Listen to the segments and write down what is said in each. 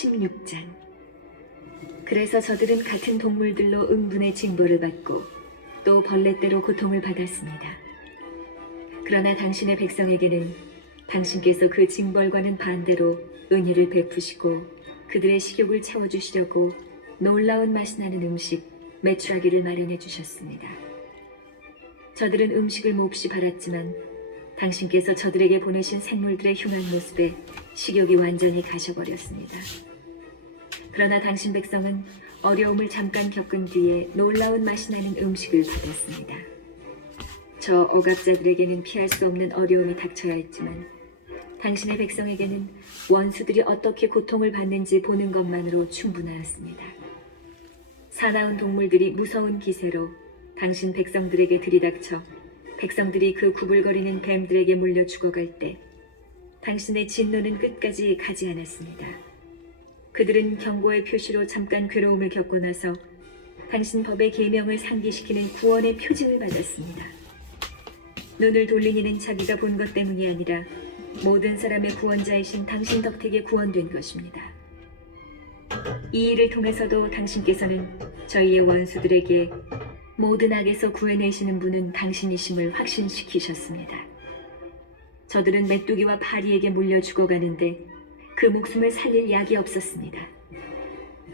16장. 그래서 저들은 같은 동물들로 음분의 징벌을 받고 또 벌레대로 고통을 받았습니다. 그러나 당신의 백성에게는 당신께서 그 징벌과는 반대로 은혜를 베푸시고 그들의 식욕을 채워주시려고 놀라운 맛이 나는 음식, 메추라기를 마련해 주셨습니다. 저들은 음식을 몹시 바랐지만 당신께서 저들에게 보내신 생물들의 흉한 모습에 식욕이 완전히 가셔버렸습니다. 그러나 당신 백성은 어려움을 잠깐 겪은 뒤에 놀라운 맛이 나는 음식을 받았습니다. 저 억압자들에게는 피할 수 없는 어려움이 닥쳐야 했지만 당신의 백성에게는 원수들이 어떻게 고통을 받는지 보는 것만으로 충분하였습니다. 사나운 동물들이 무서운 기세로 당신 백성들에게 들이닥쳐 백성들이 그 구불거리는 뱀들에게 물려 죽어갈 때 당신의 진노는 끝까지 가지 않았습니다. 그들은 경고의 표시로 잠깐 괴로움을 겪고 나서 당신 법의 계명을 상기시키는 구원의 표징을 받았습니다. 눈을 돌린 이는 자기가 본 것 때문이 아니라 모든 사람의 구원자이신 당신 덕택에 구원된 것입니다. 이 일을 통해서도 당신께서는 저희의 원수들에게 모든 악에서 구해내시는 분은 당신이심을 확신시키셨습니다. 저들은 메뚜기와 파리에게 물려 죽어가는데 그 목숨을 살릴 약이 없었습니다.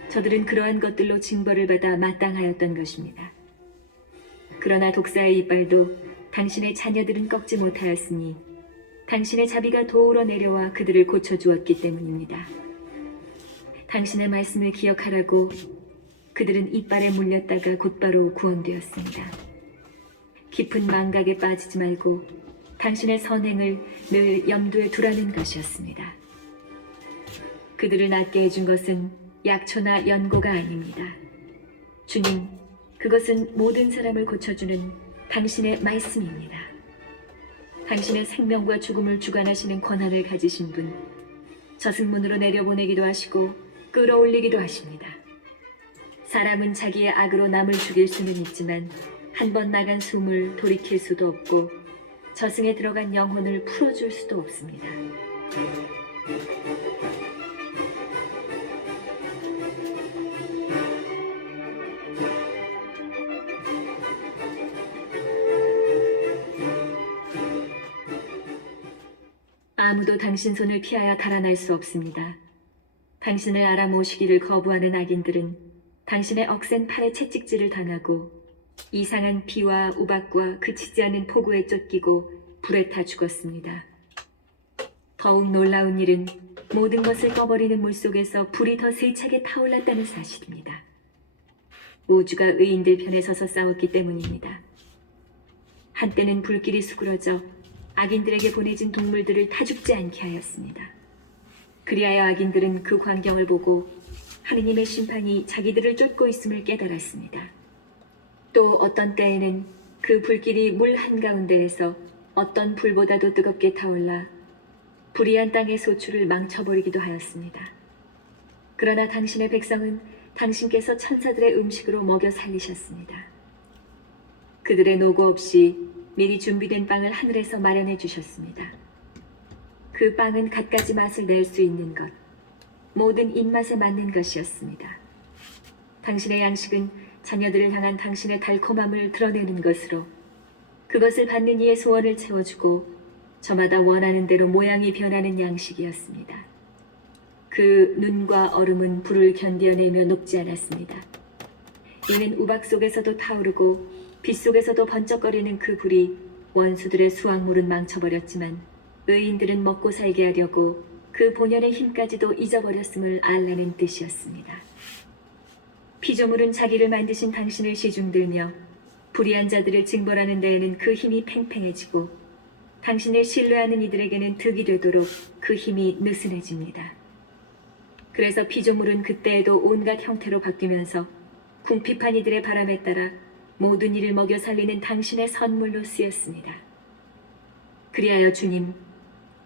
저들은 그러한 것들로 징벌을 받아 마땅하였던 것입니다. 그러나 독사의 이빨도 당신의 자녀들은 꺾지 못하였으니 당신의 자비가 도우러 내려와 그들을 고쳐주었기 때문입니다. 당신의 말씀을 기억하라고 그들은 이빨에 물렸다가 곧바로 구원되었습니다. 깊은 망각에 빠지지 말고 당신의 선행을 늘 염두에 두라는 것이었습니다. 그들을 낫게 해준 것은 약초나 연고가 아닙니다. 주님, 그것은 모든 사람을 고쳐주는 당신의 말씀입니다. 당신의 생명과 죽음을 주관하시는 권한을 가지신 분, 저승문으로 내려보내기도 하시고 끌어올리기도 하십니다. 사람은 자기의 악으로 남을 죽일 수는 있지만 한 번 나간 숨을 돌이킬 수도 없고 저승에 들어간 영혼을 풀어줄 수도 없습니다. 아무도 당신 손을 피하여 달아날 수 없습니다. 당신을 알아모시기를 거부하는 악인들은 당신의 억센 팔에 채찍질을 당하고 이상한 비와 우박과 그치지 않는 폭우에 쫓기고 불에 타 죽었습니다. 더욱 놀라운 일은 모든 것을 꺼버리는 물속에서 불이 더 세차게 타올랐다는 사실입니다. 우주가 의인들 편에 서서 싸웠기 때문입니다. 한때는 불길이 수그러져 악인들에게 보내진 동물들을 타 죽지 않게 하였습니다. 그리하여 악인들은 그 광경을 보고 하느님의 심판이 자기들을 쫓고 있음을 깨달았습니다. 또 어떤 때에는 그 불길이 물 한가운데에서 어떤 불보다도 뜨겁게 타올라 불의한 땅의 소출을 망쳐버리기도 하였습니다. 그러나 당신의 백성은 당신께서 천사들의 음식으로 먹여 살리셨습니다. 그들의 노고 없이 미리 준비된 빵을 하늘에서 마련해 주셨습니다. 그 빵은 갖가지 맛을 낼 수 있는 것, 모든 입맛에 맞는 것이었습니다. 당신의 양식은 자녀들을 향한 당신의 달콤함을 드러내는 것으로 그것을 받는 이의 소원을 채워주고 저마다 원하는 대로 모양이 변하는 양식이었습니다. 그 눈과 얼음은 불을 견뎌내며 녹지 않았습니다. 이는 우박 속에서도 타오르고 빛 속에서도 번쩍거리는 그 불이 원수들의 수확물은 망쳐버렸지만 의인들은 먹고 살게 하려고 그 본연의 힘까지도 잊어버렸음을 알라는 뜻이었습니다. 피조물은 자기를 만드신 당신을 시중들며 불의한 자들을 징벌하는 데에는 그 힘이 팽팽해지고 당신을 신뢰하는 이들에게는 득이 되도록 그 힘이 느슨해집니다. 그래서 피조물은 그때에도 온갖 형태로 바뀌면서 궁핍한 이들의 바람에 따라 모든 이를 먹여 살리는 당신의 선물로 쓰였습니다. 그리하여 주님,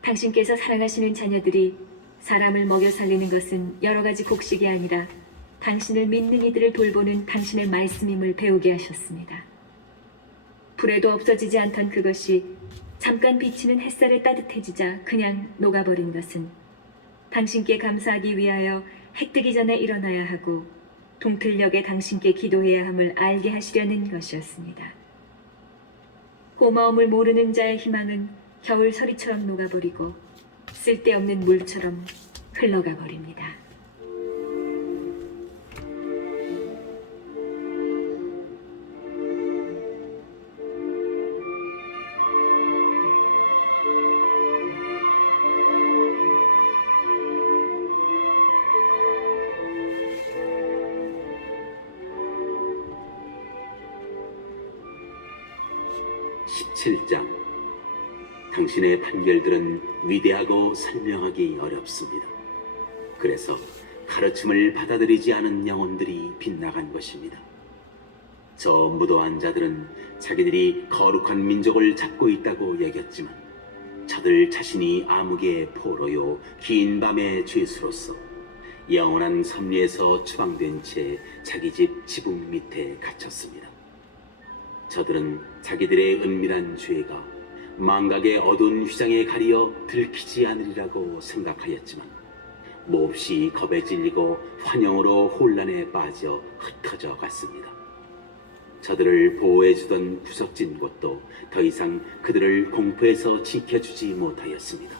당신께서 사랑하시는 자녀들이 사람을 먹여 살리는 것은 여러 가지 곡식이 아니라 당신을 믿는 이들을 돌보는 당신의 말씀임을 배우게 하셨습니다. 불에도 없어지지 않던 그것이 잠깐 비치는 햇살에 따뜻해지자 그냥 녹아버린 것은 당신께 감사하기 위하여 해 뜨기 전에 일어나야 하고 동틀녘에 당신께 기도해야 함을 알게 하시려는 것이었습니다. 고마움을 모르는 자의 희망은 겨울 서리처럼 녹아버리고 쓸데없는 물처럼 흘러가 버립니다. (17장) 당신의 판결들은 위대하고 설명하기 어렵습니다. 그래서 가르침을 받아들이지 않은 영혼들이 빗나간 것입니다. 저 무도한 자들은 자기들이 거룩한 민족을 잡고 있다고 여겼지만 저들 자신이 암흑의 포로요 긴 밤의 죄수로서 영원한 섭리에서 추방된 채 자기 집 지붕 밑에 갇혔습니다. 저들은 자기들의 은밀한 죄가 망각의 어두운 휘장에 가리어 들키지 않으리라고 생각하였지만 몹시 겁에 질리고 환영으로 혼란에 빠져 흩어져 갔습니다. 저들을 보호해주던 구석진 곳도 더 이상 그들을 공포에서 지켜주지 못하였습니다.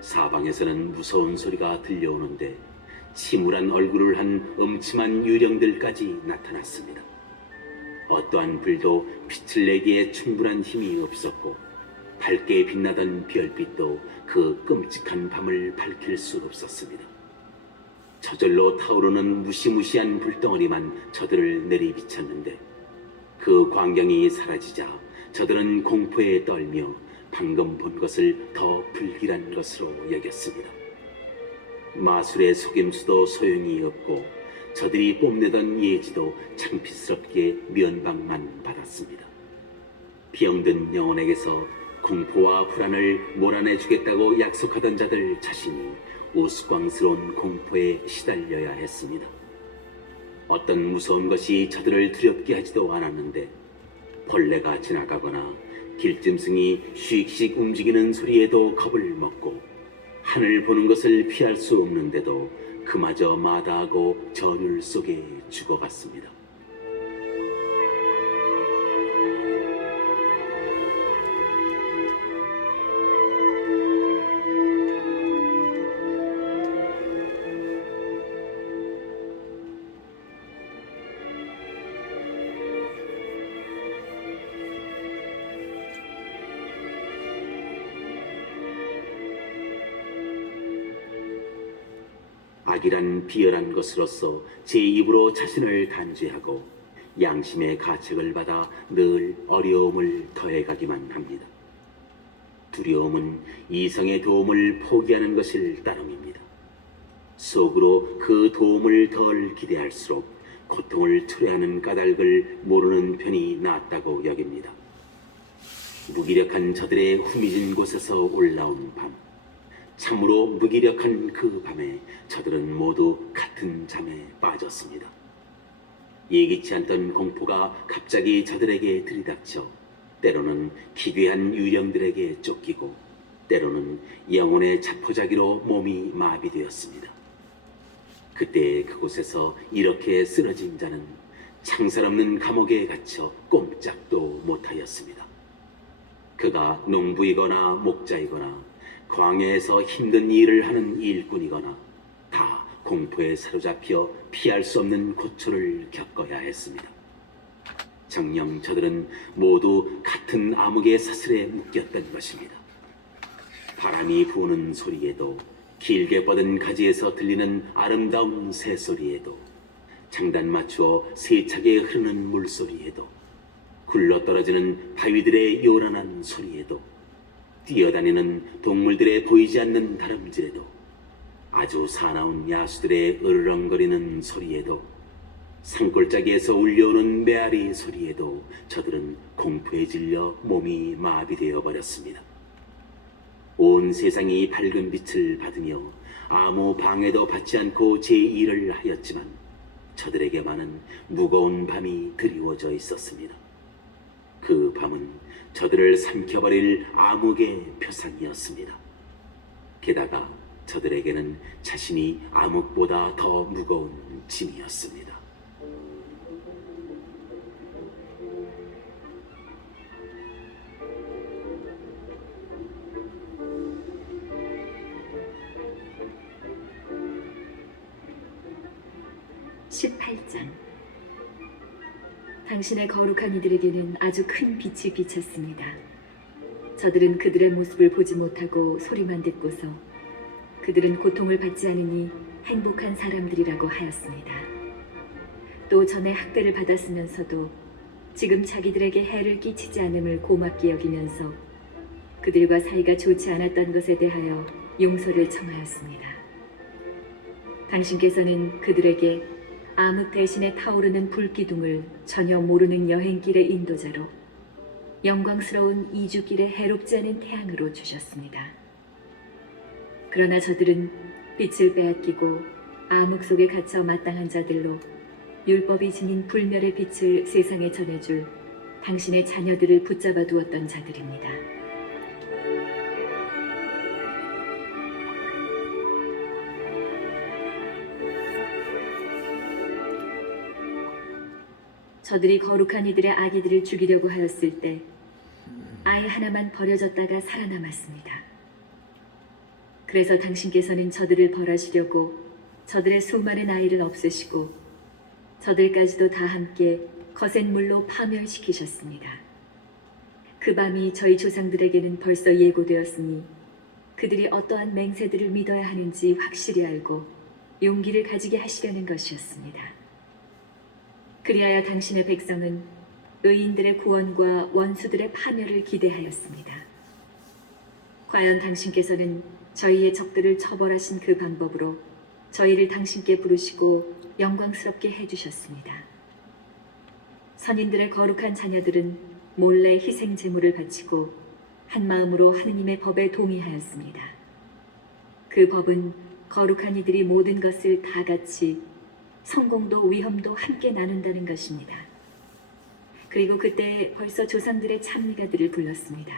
사방에서는 무서운 소리가 들려오는데 침울한 얼굴을 한 음침한 유령들까지 나타났습니다. 어떠한 불도 빛을 내기에 충분한 힘이 없었고 밝게 빛나던 별빛도 그 끔찍한 밤을 밝힐 수 없었습니다. 저절로 타오르는 무시무시한 불덩어리만 저들을 내리비쳤는데 그 광경이 사라지자 저들은 공포에 떨며 방금 본 것을 더 불길한 것으로 여겼습니다. 마술의 속임수도 소용이 없고 저들이 뽐내던 예지도 창피스럽게 면박만 받았습니다. 병든 영혼에게서 공포와 불안을 몰아내주겠다고 약속하던 자들 자신이 우스꽝스러운 공포에 시달려야 했습니다. 어떤 무서운 것이 저들을 두렵게 하지도 않았는데 벌레가 지나가거나 길짐승이 씩씩 움직이는 소리에도 겁을 먹고 하늘 보는 것을 피할 수 없는데도 그마저 마다하고 전율 속에 죽어갔습니다. 악이란 비열한 것으로서 제 입으로 자신을 단죄하고 양심의 가책을 받아 늘 어려움을 더해가기만 합니다. 두려움은 이성의 도움을 포기하는 것일 따름입니다. 속으로 그 도움을 덜 기대할수록 고통을 초래하는 까닭을 모르는 편이 낫다고 여깁니다. 무기력한 저들의 후미진 곳에서 올라온 밤, 참으로 무기력한 그 밤에 저들은 모두 같은 잠에 빠졌습니다. 예기치 않던 공포가 갑자기 저들에게 들이닥쳐 때로는 기괴한 유령들에게 쫓기고 때로는 영혼의 자포자기로 몸이 마비되었습니다. 그때 그곳에서 이렇게 쓰러진 자는 창살없는 감옥에 갇혀 꼼짝도 못하였습니다. 그가 농부이거나 목자이거나 광야에서 힘든 일을 하는 일꾼이거나 다 공포에 사로잡혀 피할 수 없는 고초를 겪어야 했습니다. 정녕 저들은 모두 같은 암흑의 사슬에 묶였던 것입니다. 바람이 부는 소리에도 길게 뻗은 가지에서 들리는 아름다운 새소리에도 장단 맞추어 세차게 흐르는 물소리에도 굴러떨어지는 바위들의 요란한 소리에도 뛰어다니는 동물들의 보이지 않는 다름질에도 아주 사나운 야수들의 으르렁거리는 소리에도 산골짜기에서 울려오는 메아리 소리에도 저들은 공포에 질려 몸이 마비되어 버렸습니다. 온 세상이 밝은 빛을 받으며 아무 방해도 받지 않고 제 일을 하였지만 저들에게만은 무거운 밤이 드리워져 있었습니다. 그 밤은 저들을 삼켜버릴 암흑의 표상이었습니다. 게다가 저들에게는 자신이 암흑보다 더 무거운 짐이었습니다. (18장) 당신의 거룩한 이들에게는 아주 큰 빛이 비쳤습니다. 저들은 그들의 모습을 보지 못하고 소리만 듣고서 그들은 고통을 받지 않으니 행복한 사람들이라고 하였습니다. 또 전에 학대를 받았으면서도 지금 자기들에게 해를 끼치지 않음을 고맙게 여기면서 그들과 사이가 좋지 않았던 것에 대하여 용서를 청하였습니다. 당신께서는 그들에게 암흑 대신에 타오르는 불기둥을 전혀 모르는 여행길의 인도자로 영광스러운 이주길의 해롭지 않은 태양으로 주셨습니다. 그러나 저들은 빛을 빼앗기고 암흑 속에 갇혀 마땅한 자들로 율법이 지닌 불멸의 빛을 세상에 전해줄 당신의 자녀들을 붙잡아 두었던 자들입니다. 저들이 거룩한 이들의 아기들을 죽이려고 하였을 때 아이 하나만 버려졌다가 살아남았습니다. 그래서 당신께서는 저들을 벌하시려고 저들의 수많은 아이를 없애시고 저들까지도 다 함께 거센 물로 파멸시키셨습니다. 그 밤이 저희 조상들에게는 벌써 예고되었으니 그들이 어떠한 맹세들을 믿어야 하는지 확실히 알고 용기를 가지게 하시려는 것이었습니다. 그리하여 당신의 백성은 의인들의 구원과 원수들의 파멸을 기대하였습니다. 과연 당신께서는 저희의 적들을 처벌하신 그 방법으로 저희를 당신께 부르시고 영광스럽게 해주셨습니다. 선인들의 거룩한 자녀들은 몰래 희생 제물을 바치고 한 마음으로 하느님의 법에 동의하였습니다. 그 법은 거룩한 이들이 모든 것을 다 같이 성공도 위험도 함께 나눈다는 것입니다. 그리고 그때 벌써 조상들의 찬미가들을 불렀습니다.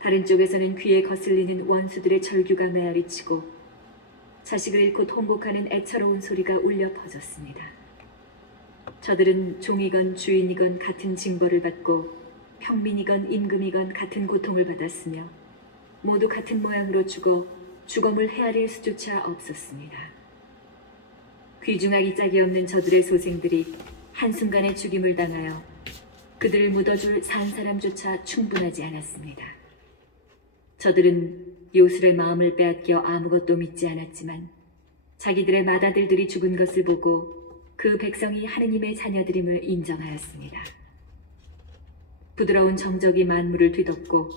다른 쪽에서는 귀에 거슬리는 원수들의 절규가 메아리치고 자식을 잃고 통곡하는 애처로운 소리가 울려 퍼졌습니다. 저들은 종이건 주인이건 같은 징벌을 받고 평민이건 임금이건 같은 고통을 받았으며 모두 같은 모양으로 죽어 주검을 헤아릴 수조차 없었습니다. 귀중하기 짝이 없는 저들의 소생들이 한순간에 죽임을 당하여 그들을 묻어줄 산 사람조차 충분하지 않았습니다. 저들은 요술의 마음을 빼앗겨 아무것도 믿지 않았지만 자기들의 맏아들들이 죽은 것을 보고 그 백성이 하느님의 자녀들임을 인정하였습니다. 부드러운 정적이 만물을 뒤덮고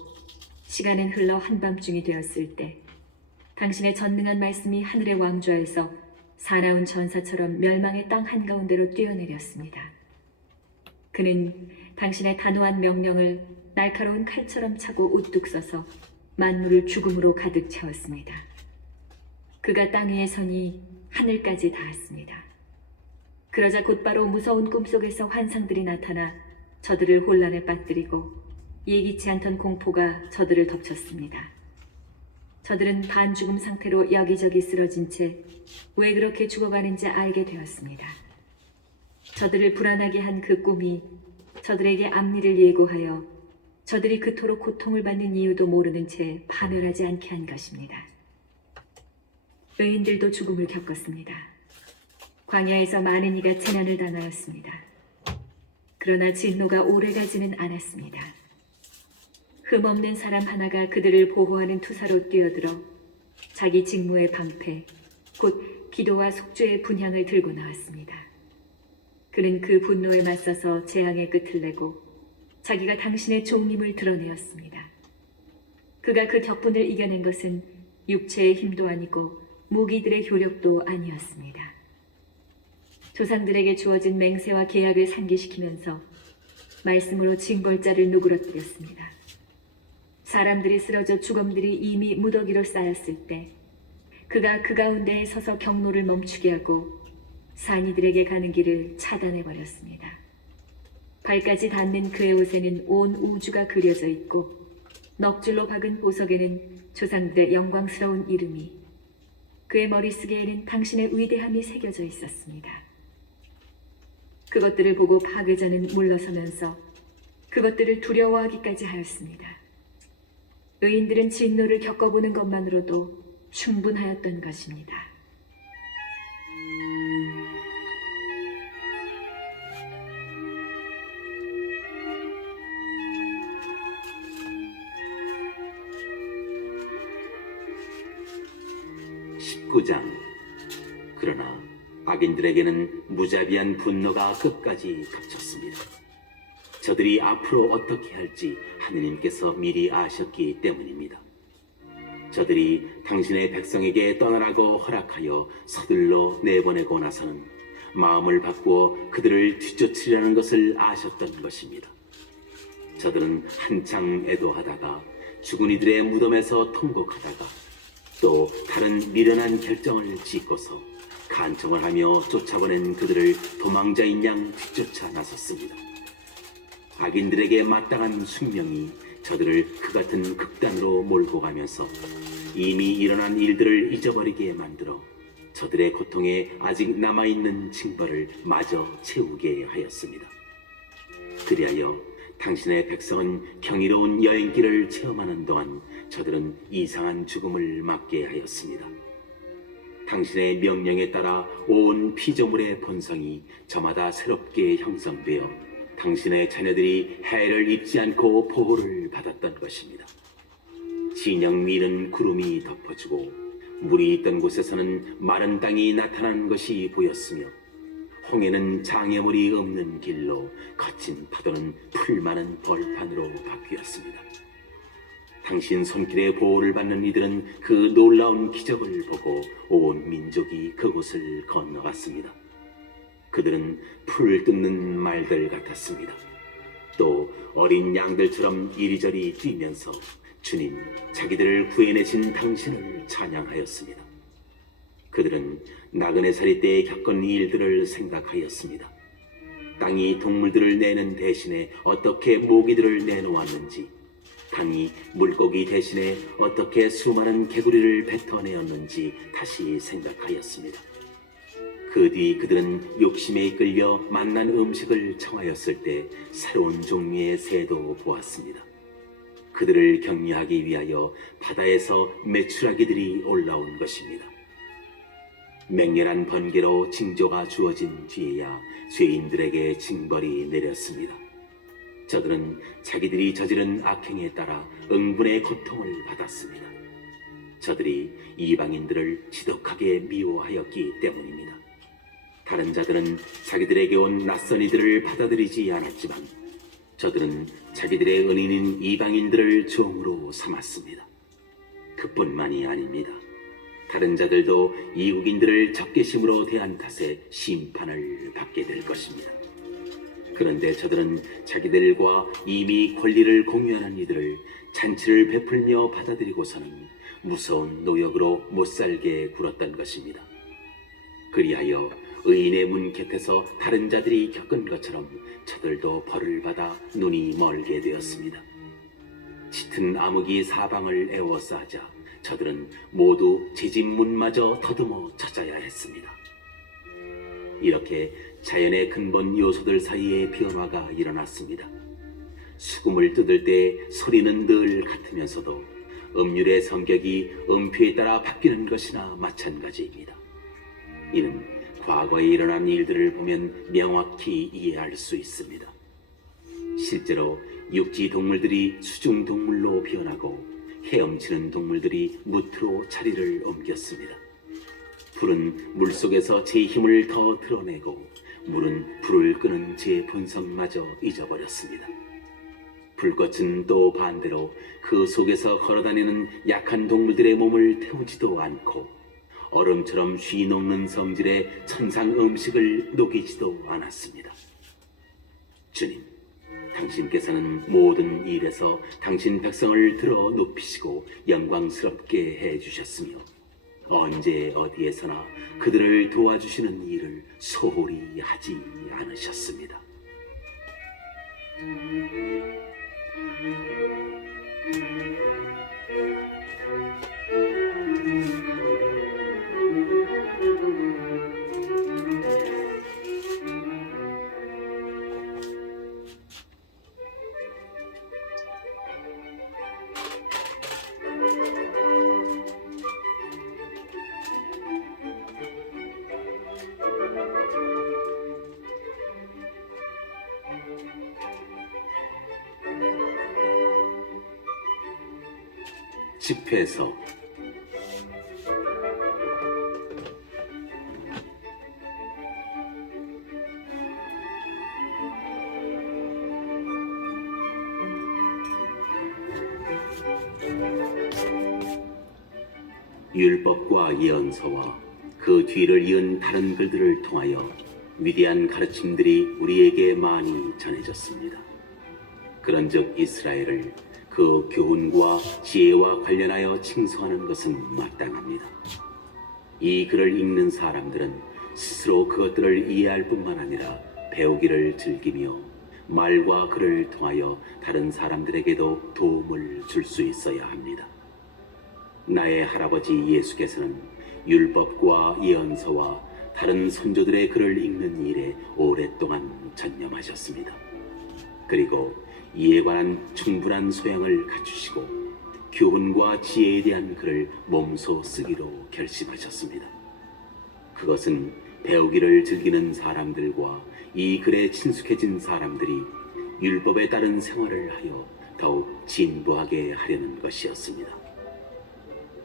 시간은 흘러 한밤중이 되었을 때 당신의 전능한 말씀이 하늘의 왕좌에서 사나운 전사처럼 멸망의 땅 한가운데로 뛰어내렸습니다. 그는 당신의 단호한 명령을 날카로운 칼처럼 차고 우뚝 서서 만물을 죽음으로 가득 채웠습니다. 그가 땅 위에 서니 하늘까지 닿았습니다. 그러자 곧바로 무서운 꿈속에서 환상들이 나타나 저들을 혼란에 빠뜨리고 예기치 않던 공포가 저들을 덮쳤습니다. 저들은 반죽음 상태로 여기저기 쓰러진 채 왜 그렇게 죽어가는지 알게 되었습니다. 저들을 불안하게 한 그 꿈이 저들에게 앞니를 예고하여 저들이 그토록 고통을 받는 이유도 모르는 채 파멸하지 않게 한 것입니다. 의인들도 죽음을 겪었습니다. 광야에서 많은 이가 재난을 당하였습니다. 그러나 진노가 오래가지는 않았습니다. 흠없는 사람 하나가 그들을 보호하는 투사로 뛰어들어 자기 직무의 방패, 곧 기도와 속죄의 분향을 들고 나왔습니다. 그는 그 분노에 맞서서 재앙의 끝을 내고 자기가 당신의 종임을 드러내었습니다. 그가 그 격분을 이겨낸 것은 육체의 힘도 아니고 무기들의 효력도 아니었습니다. 조상들에게 주어진 맹세와 계약을 상기시키면서 말씀으로 징벌자를 누그러뜨렸습니다. 사람들이 쓰러져 주검들이 이미 무더기로 쌓였을 때 그가 그 가운데에 서서 경로를 멈추게 하고 산이들에게 가는 길을 차단해버렸습니다. 발까지 닿는 그의 옷에는 온 우주가 그려져 있고 넋줄로 박은 보석에는 조상들의 영광스러운 이름이 그의 머릿속에는 당신의 위대함이 새겨져 있었습니다. 그것들을 보고 파괴자는 물러서면서 그것들을 두려워하기까지 하였습니다. 의인들은 진노를 겪어보는 것만으로도 충분하였던 것입니다. (19장) 그러나 악인들에게는 무자비한 분노가 끝까지 덮쳤습니다. 저들이 앞으로 어떻게 할지 하느님께서 미리 아셨기 때문입니다. 저들이 당신의 백성에게 떠나라고 허락하여 서둘러 내보내고 나서는 마음을 바꾸어 그들을 뒤쫓으려는 것을 아셨던 것입니다. 저들은 한창 애도하다가 죽은 이들의 무덤에서 통곡하다가 또 다른 미련한 결정을 짓고서 간청을 하며 쫓아보낸 그들을 도망자인 양 뒤쫓아 나섰습니다. 악인들에게 마땅한 숙명이 저들을 그 같은 극단으로 몰고 가면서 이미 일어난 일들을 잊어버리게 만들어 저들의 고통에 아직 남아있는 징벌을 마저 채우게 하였습니다. 그리하여 당신의 백성은 경이로운 여행길을 체험하는 동안 저들은 이상한 죽음을 맞게 하였습니다. 당신의 명령에 따라 온 피조물의 본성이 저마다 새롭게 형성되어 당신의 자녀들이 해를 입지 않고 보호를 받았던 것입니다. 진영 위는 구름이 덮어주고 물이 있던 곳에서는 마른 땅이 나타나는 것이 보였으며 홍해는 장애물이 없는 길로 거친 파도는 풀 많은 벌판으로 바뀌었습니다. 당신 손길의 보호를 받는 이들은 그 놀라운 기적을 보고 온 민족이 그곳을 건너갔습니다. 그들은 풀을 뜯는 말들 같았습니다. 또 어린 양들처럼 이리저리 뛰면서 주님, 자기들을 구해내신 당신을 찬양하였습니다. 그들은 나그네살이 때에 겪은 일들을 생각하였습니다. 땅이 동물들을 내는 대신에 어떻게 모기들을 내놓았는지, 강이 물고기 대신에 어떻게 수많은 개구리를 뱉어내었는지 다시 생각하였습니다. 그 뒤 그들은 욕심에 이끌려 맛난 음식을 청하였을 때 새로운 종류의 새도 보았습니다. 그들을 격려하기 위하여 바다에서 메추라기들이 올라온 것입니다. 맹렬한 번개로 징조가 주어진 뒤에야 죄인들에게 징벌이 내렸습니다. 저들은 자기들이 저지른 악행에 따라 응분의 고통을 받았습니다. 저들이 이방인들을 지독하게 미워하였기 때문입니다. 다른 자들은 자기들에게 온 낯선 이들을 받아들이지 않았지만 저들은 자기들의 은인인 이방인들을 종으로 삼았습니다. 그뿐만이 아닙니다. 다른 자들도 이국인들을 적개심으로 대한 탓에 심판을 받게 될 것입니다. 그런데 저들은 자기들과 이미 권리를 공유하는 이들을 잔치를 베풀며 받아들이고서는 무서운 노역으로 못살게 굴었던 것입니다. 그리하여 의인의 문 곁에서 다른 자들이 겪은 것처럼 저들도 벌을 받아 눈이 멀게 되었습니다. 짙은 암흑이 사방을 에워싸자 저들은 모두 제 집 문마저 더듬어 찾아야 했습니다. 이렇게 자연의 근본 요소들 사이에 변화가 일어났습니다. 수금을 뜯을 때 소리는 늘 같으면서도 음률의 성격이 음표에 따라 바뀌는 것이나 마찬가지입니다. 이는 과거에 일어난 일들을 보면 명확히 이해할 수 있습니다. 실제로 육지 동물들이 수중 동물로 변하고 헤엄치는 동물들이 무트로 자리를 옮겼습니다. 불은 물속에서 제 힘을 더 드러내고 물은 불을 끄는 제 본성마저 잊어버렸습니다. 불꽃은 또 반대로 그 속에서 걸어다니는 약한 동물들의 몸을 태우지도 않고 얼음처럼 쉬 녹는 성질의 천상 음식을 녹이지도 않았습니다. 주님, 당신께서는 모든 일에서 당신 백성을 들어 높이시고 영광스럽게 해주셨으며 언제 어디에서나 그들을 도와주시는 일을 소홀히 하지 않으셨습니다. 집회서 율법과 예언서와 그 뒤를 이은 다른 글들을 통하여 위대한 가르침들이 우리에게 많이 전해졌습니다. 그런즉 이스라엘을 그 교훈과 지혜와 관련하여 칭송하는 것은 마땅합니다. 이 글을 읽는 사람들은 스스로 그것들을 이해할 뿐만 아니라 배우기를 즐기며 말과 글을 통하여 다른 사람들에게도 도움을 줄 수 있어야 합니다. 나의 할아버지 예수께서는 율법과 예언서와 다른 선조들의 글을 읽는 일에 오랫동안 전념하셨습니다. 그리고 이에 관한 충분한 소양을 갖추시고 교훈과 지혜에 대한 글을 몸소 쓰기로 결심하셨습니다. 그것은 배우기를 즐기는 사람들과 이 글에 친숙해진 사람들이 율법에 따른 생활을 하여 더욱 진보하게 하려는 것이었습니다.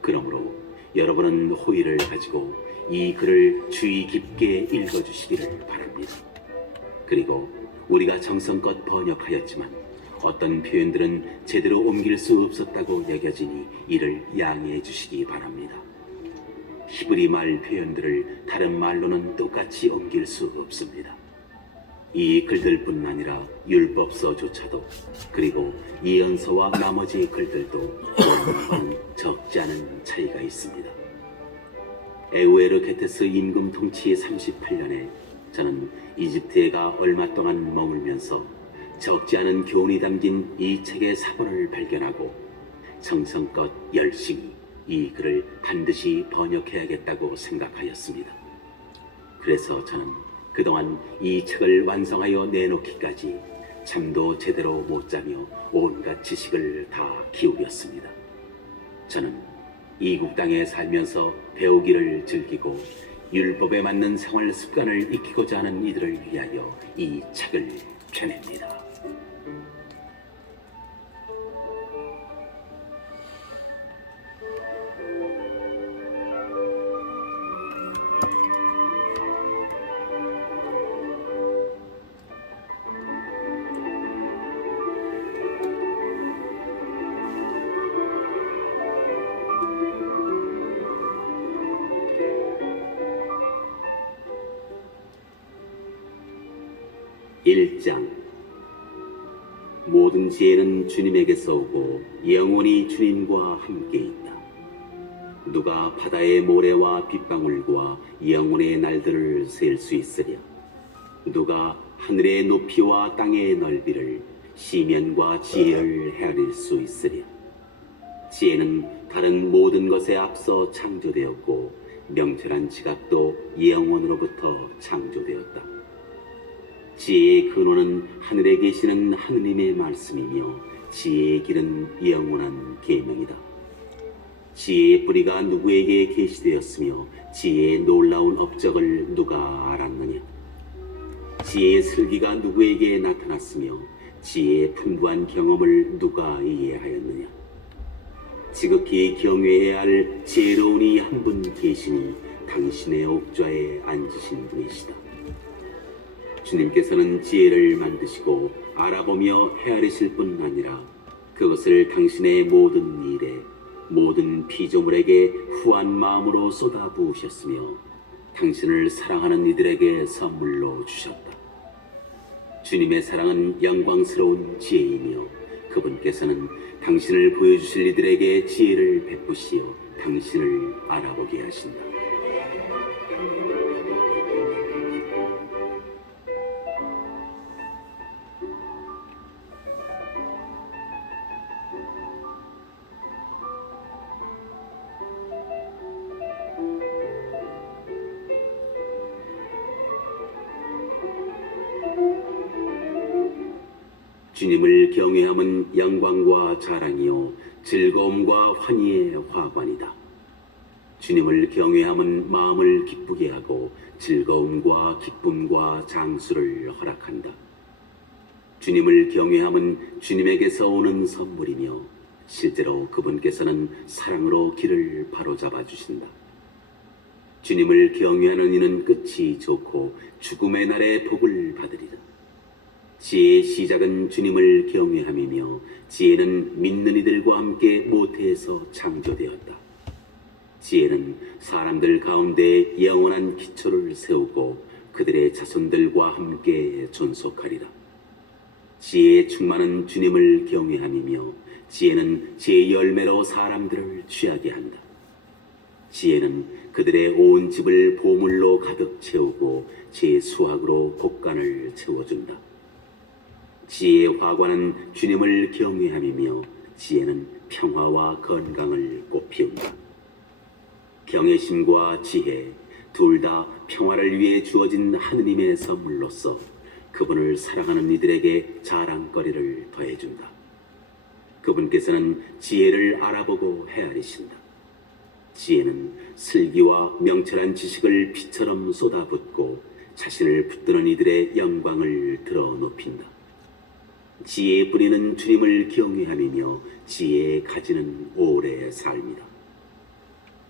그러므로 여러분은 호의를 가지고 이 글을 주의 깊게 읽어주시기를 바랍니다. 그리고 우리가 정성껏 번역하였지만 어떤 표현들은 제대로 옮길 수 없었다고 여겨지니 이를 양해해 주시기 바랍니다. 히브리 말 표현들을 다른 말로는 똑같이 옮길 수 없습니다. 이 글들뿐 아니라 율법서조차도 그리고 예언서와 나머지 글들도 적지 않은 차이가 있습니다. 에우에르게테스 임금 통치 38년에 저는 이집트에 가 얼마 동안 머물면서 적지 않은 교훈이 담긴 이 책의 사본을 발견하고 정성껏 열심히 이 글을 반드시 번역해야겠다고 생각하였습니다. 그래서 저는 그동안 이 책을 완성하여 내놓기까지 잠도 제대로 못 자며 온갖 지식을 다 기울였습니다. 저는 이국 땅에 살면서 배우기를 즐기고 율법에 맞는 생활 습관을 익히고자 하는 이들을 위하여 이 책을 펴냅니다. (1장) 모든 지혜는 주님에게서 오고 영원히 주님과 함께 있다. 누가 바다의 모래와 빗방울과 영혼의 날들을 셀 수 있으랴? 누가 하늘의 높이와 땅의 넓이를 시면과 지혜를 헤아릴 수 있으랴? 지혜는 다른 모든 것에 앞서 창조되었고 명철한 지각도 영원으로부터 창조되었다. 지혜의 근원은 하늘에 계시는 하느님의 말씀이며 지혜의 길은 영원한 계명이다. 지혜의 뿌리가 누구에게 계시되었으며 지혜의 놀라운 업적을 누가 알았느냐? 지혜의 슬기가 누구에게 나타났으며 지혜의 풍부한 경험을 누가 이해하였느냐? 지극히 경외해야 할 지혜로운 이 한 분 계시니 당신의 옥좌에 앉으신 분이시다. 주님께서는 지혜를 만드시고 알아보며 헤아리실 뿐 아니라 그것을 당신의 모든 일에 모든 피조물에게 후한 마음으로 쏟아 부으셨으며 당신을 사랑하는 이들에게 선물로 주셨다. 주님의 사랑은 영광스러운 지혜이며 그분께서는 당신을 보여주실 이들에게 지혜를 베푸시어 당신을 알아보게 하신다. 주님을 경외함은 영광과 자랑이요 즐거움과 환희의 화관이다. 주님을 경외함은 마음을 기쁘게 하고 즐거움과 기쁨과 장수를 허락한다. 주님을 경외함은 주님에게서 오는 선물이며 실제로 그분께서는 사랑으로 길을 바로잡아 주신다. 주님을 경외하는 이는 끝이 좋고 죽음의 날에 복을 받으리라. 지혜의 시작은 주님을 경외함이며 지혜는 믿는 이들과 함께 모태에서 창조되었다. 지혜는 사람들 가운데 영원한 기초를 세우고 그들의 자손들과 함께 존속하리라. 지혜의 충만은 주님을 경외함이며 지혜는 제 열매로 사람들을 취하게 한다. 지혜는 그들의 온 집을 보물로 가득 채우고 제 수확으로 곳간을 채워준다. 지혜의 화관은 주님을 경외함이며 지혜는 평화와 건강을 꽃피운다. 경외심과 지혜 둘 다 평화를 위해 주어진 하느님의 선물로서 그분을 사랑하는 이들에게 자랑거리를 더해준다. 그분께서는 지혜를 알아보고 헤아리신다. 지혜는 슬기와 명철한 지식을 비처럼 쏟아붓고 자신을 붙드는 이들의 영광을 드러 높인다. 지혜의 뿌리는 주님을 경외함이며 지혜의 가지는 오래 삶이다.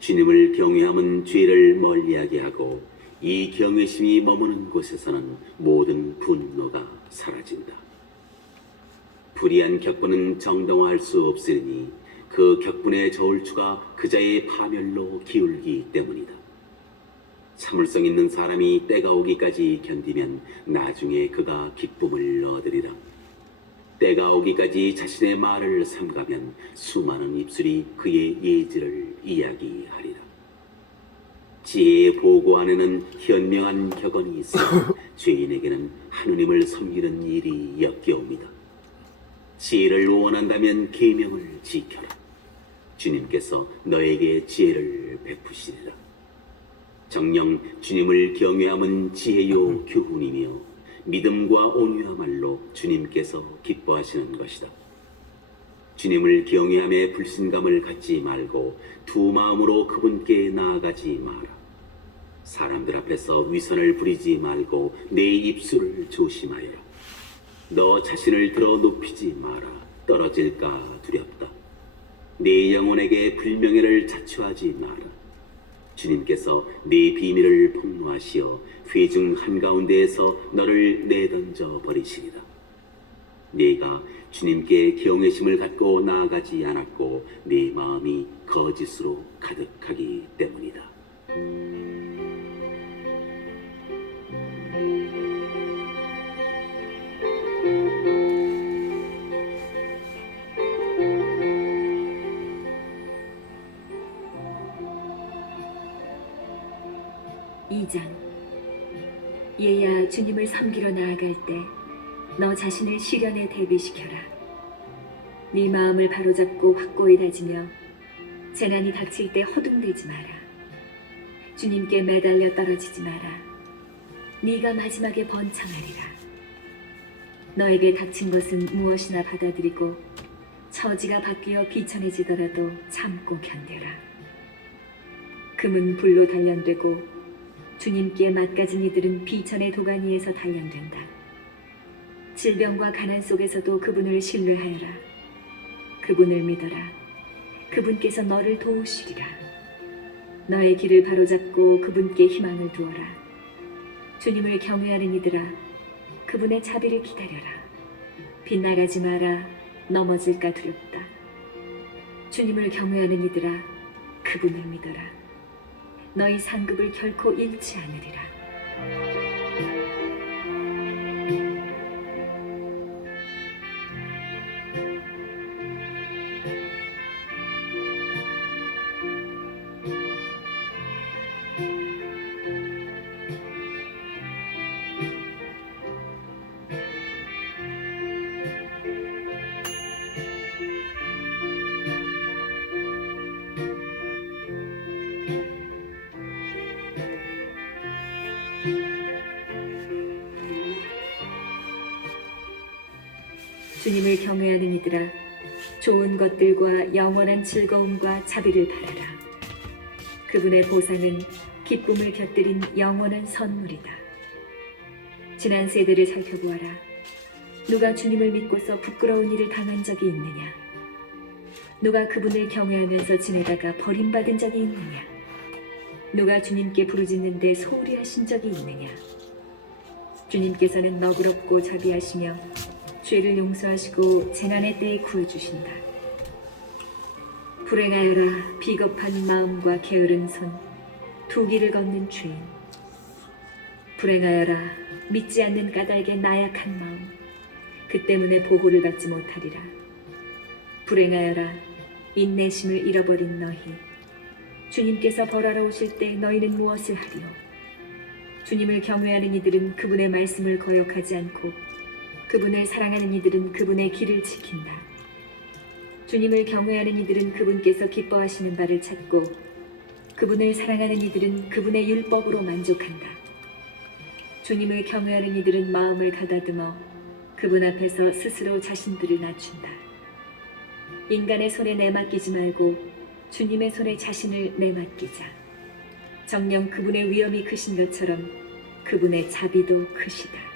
주님을 경외함은 죄를 멀리하게 하고 이 경외심이 머무는 곳에서는 모든 분노가 사라진다. 불의한 격분은 정당화할 수 없으니 그 격분의 저울추가 그자의 파멸로 기울기 때문이다. 참을성 있는 사람이 때가 오기까지 견디면 나중에 그가 기쁨을 얻으리라. 때가 오기까지 자신의 말을 삼가면 수많은 입술이 그의 예지를 이야기하리라. 지혜의 보고 안에는 현명한 격언이 있어 죄인에게는 하느님을 섬기는 일이 역겨웁니다. 지혜를 원한다면 계명을 지켜라. 주님께서 너에게 지혜를 베푸시리라. 정녕 주님을 경외함은 지혜요 교훈이며 믿음과 온유야말로 주님께서 기뻐하시는 것이다. 주님을 경외함에 불신감을 갖지 말고 두 마음으로 그분께 나아가지 마라. 사람들 앞에서 위선을 부리지 말고 내 입술을 조심하여라. 너 자신을 들어 높이지 마라. 떨어질까 두렵다. 내 영혼에게 불명예를 자초하지 마라. 주님께서 네 비밀을 폭로하시어 회중 한가운데에서 너를 내던져 버리시리라. 네가 주님께 경외심을 갖고 나아가지 않았고 네 마음이 거짓으로 가득하기 때문이다. 얘야 주님을 섬기러 나아갈 때 너 자신을 시련에 대비시켜라. 네 마음을 바로잡고 확고히 다지며 재난이 닥칠 때 허둥대지 마라. 주님께 매달려 떨어지지 마라. 네가 마지막에 번창하리라. 너에게 닥친 것은 무엇이나 받아들이고 처지가 바뀌어 비천해지더라도 참고 견뎌라. 금은 불로 단련되고 주님께 맡가진 이들은 비천의 도가니에서 단련된다. 질병과 가난 속에서도 그분을 신뢰하여라. 그분을 믿어라. 그분께서 너를 도우시리라. 너의 길을 바로잡고 그분께 희망을 두어라. 주님을 경외하는 이들아, 그분의 자비를 기다려라. 빗나가지 마라. 넘어질까 두렵다. 주님을 경외하는 이들아, 그분을 믿어라. 너희 상급을 결코 잃지 않으리라. 주님을 경외하는 이들아, 좋은 것들과 영원한 즐거움과 자비를 바라라. 그분의 보상은 기쁨을 곁들인 영원한 선물이다. 지난 세대를 살펴보아라. 누가 주님을 믿고서 부끄러운 일을 당한 적이 있느냐? 누가 그분을 경외하면서 지내다가 버림받은 적이 있느냐? 누가 주님께 부르짖는데 소홀히 하신 적이 있느냐? 주님께서는 너그럽고 자비하시며 죄를 용서하시고 재난의 때에 구해주신다. 불행하여라 비겁한 마음과 게으른 손, 두 길을 걷는 죄인. 불행하여라 믿지 않는 까닭에 나약한 마음, 그 때문에 보호를 받지 못하리라. 불행하여라 인내심을 잃어버린 너희, 주님께서 벌하러 오실 때 너희는 무엇을 하리요? 주님을 경외하는 이들은 그분의 말씀을 거역하지 않고 그분을 사랑하는 이들은 그분의 길을 지킨다. 주님을 경외하는 이들은 그분께서 기뻐하시는 바를 찾고 그분을 사랑하는 이들은 그분의 율법으로 만족한다. 주님을 경외하는 이들은 마음을 가다듬어 그분 앞에서 스스로 자신들을 낮춘다. 인간의 손에 내맡기지 말고 주님의 손에 자신을 내맡기자. 정녕 그분의 위엄이 크신 것처럼 그분의 자비도 크시다.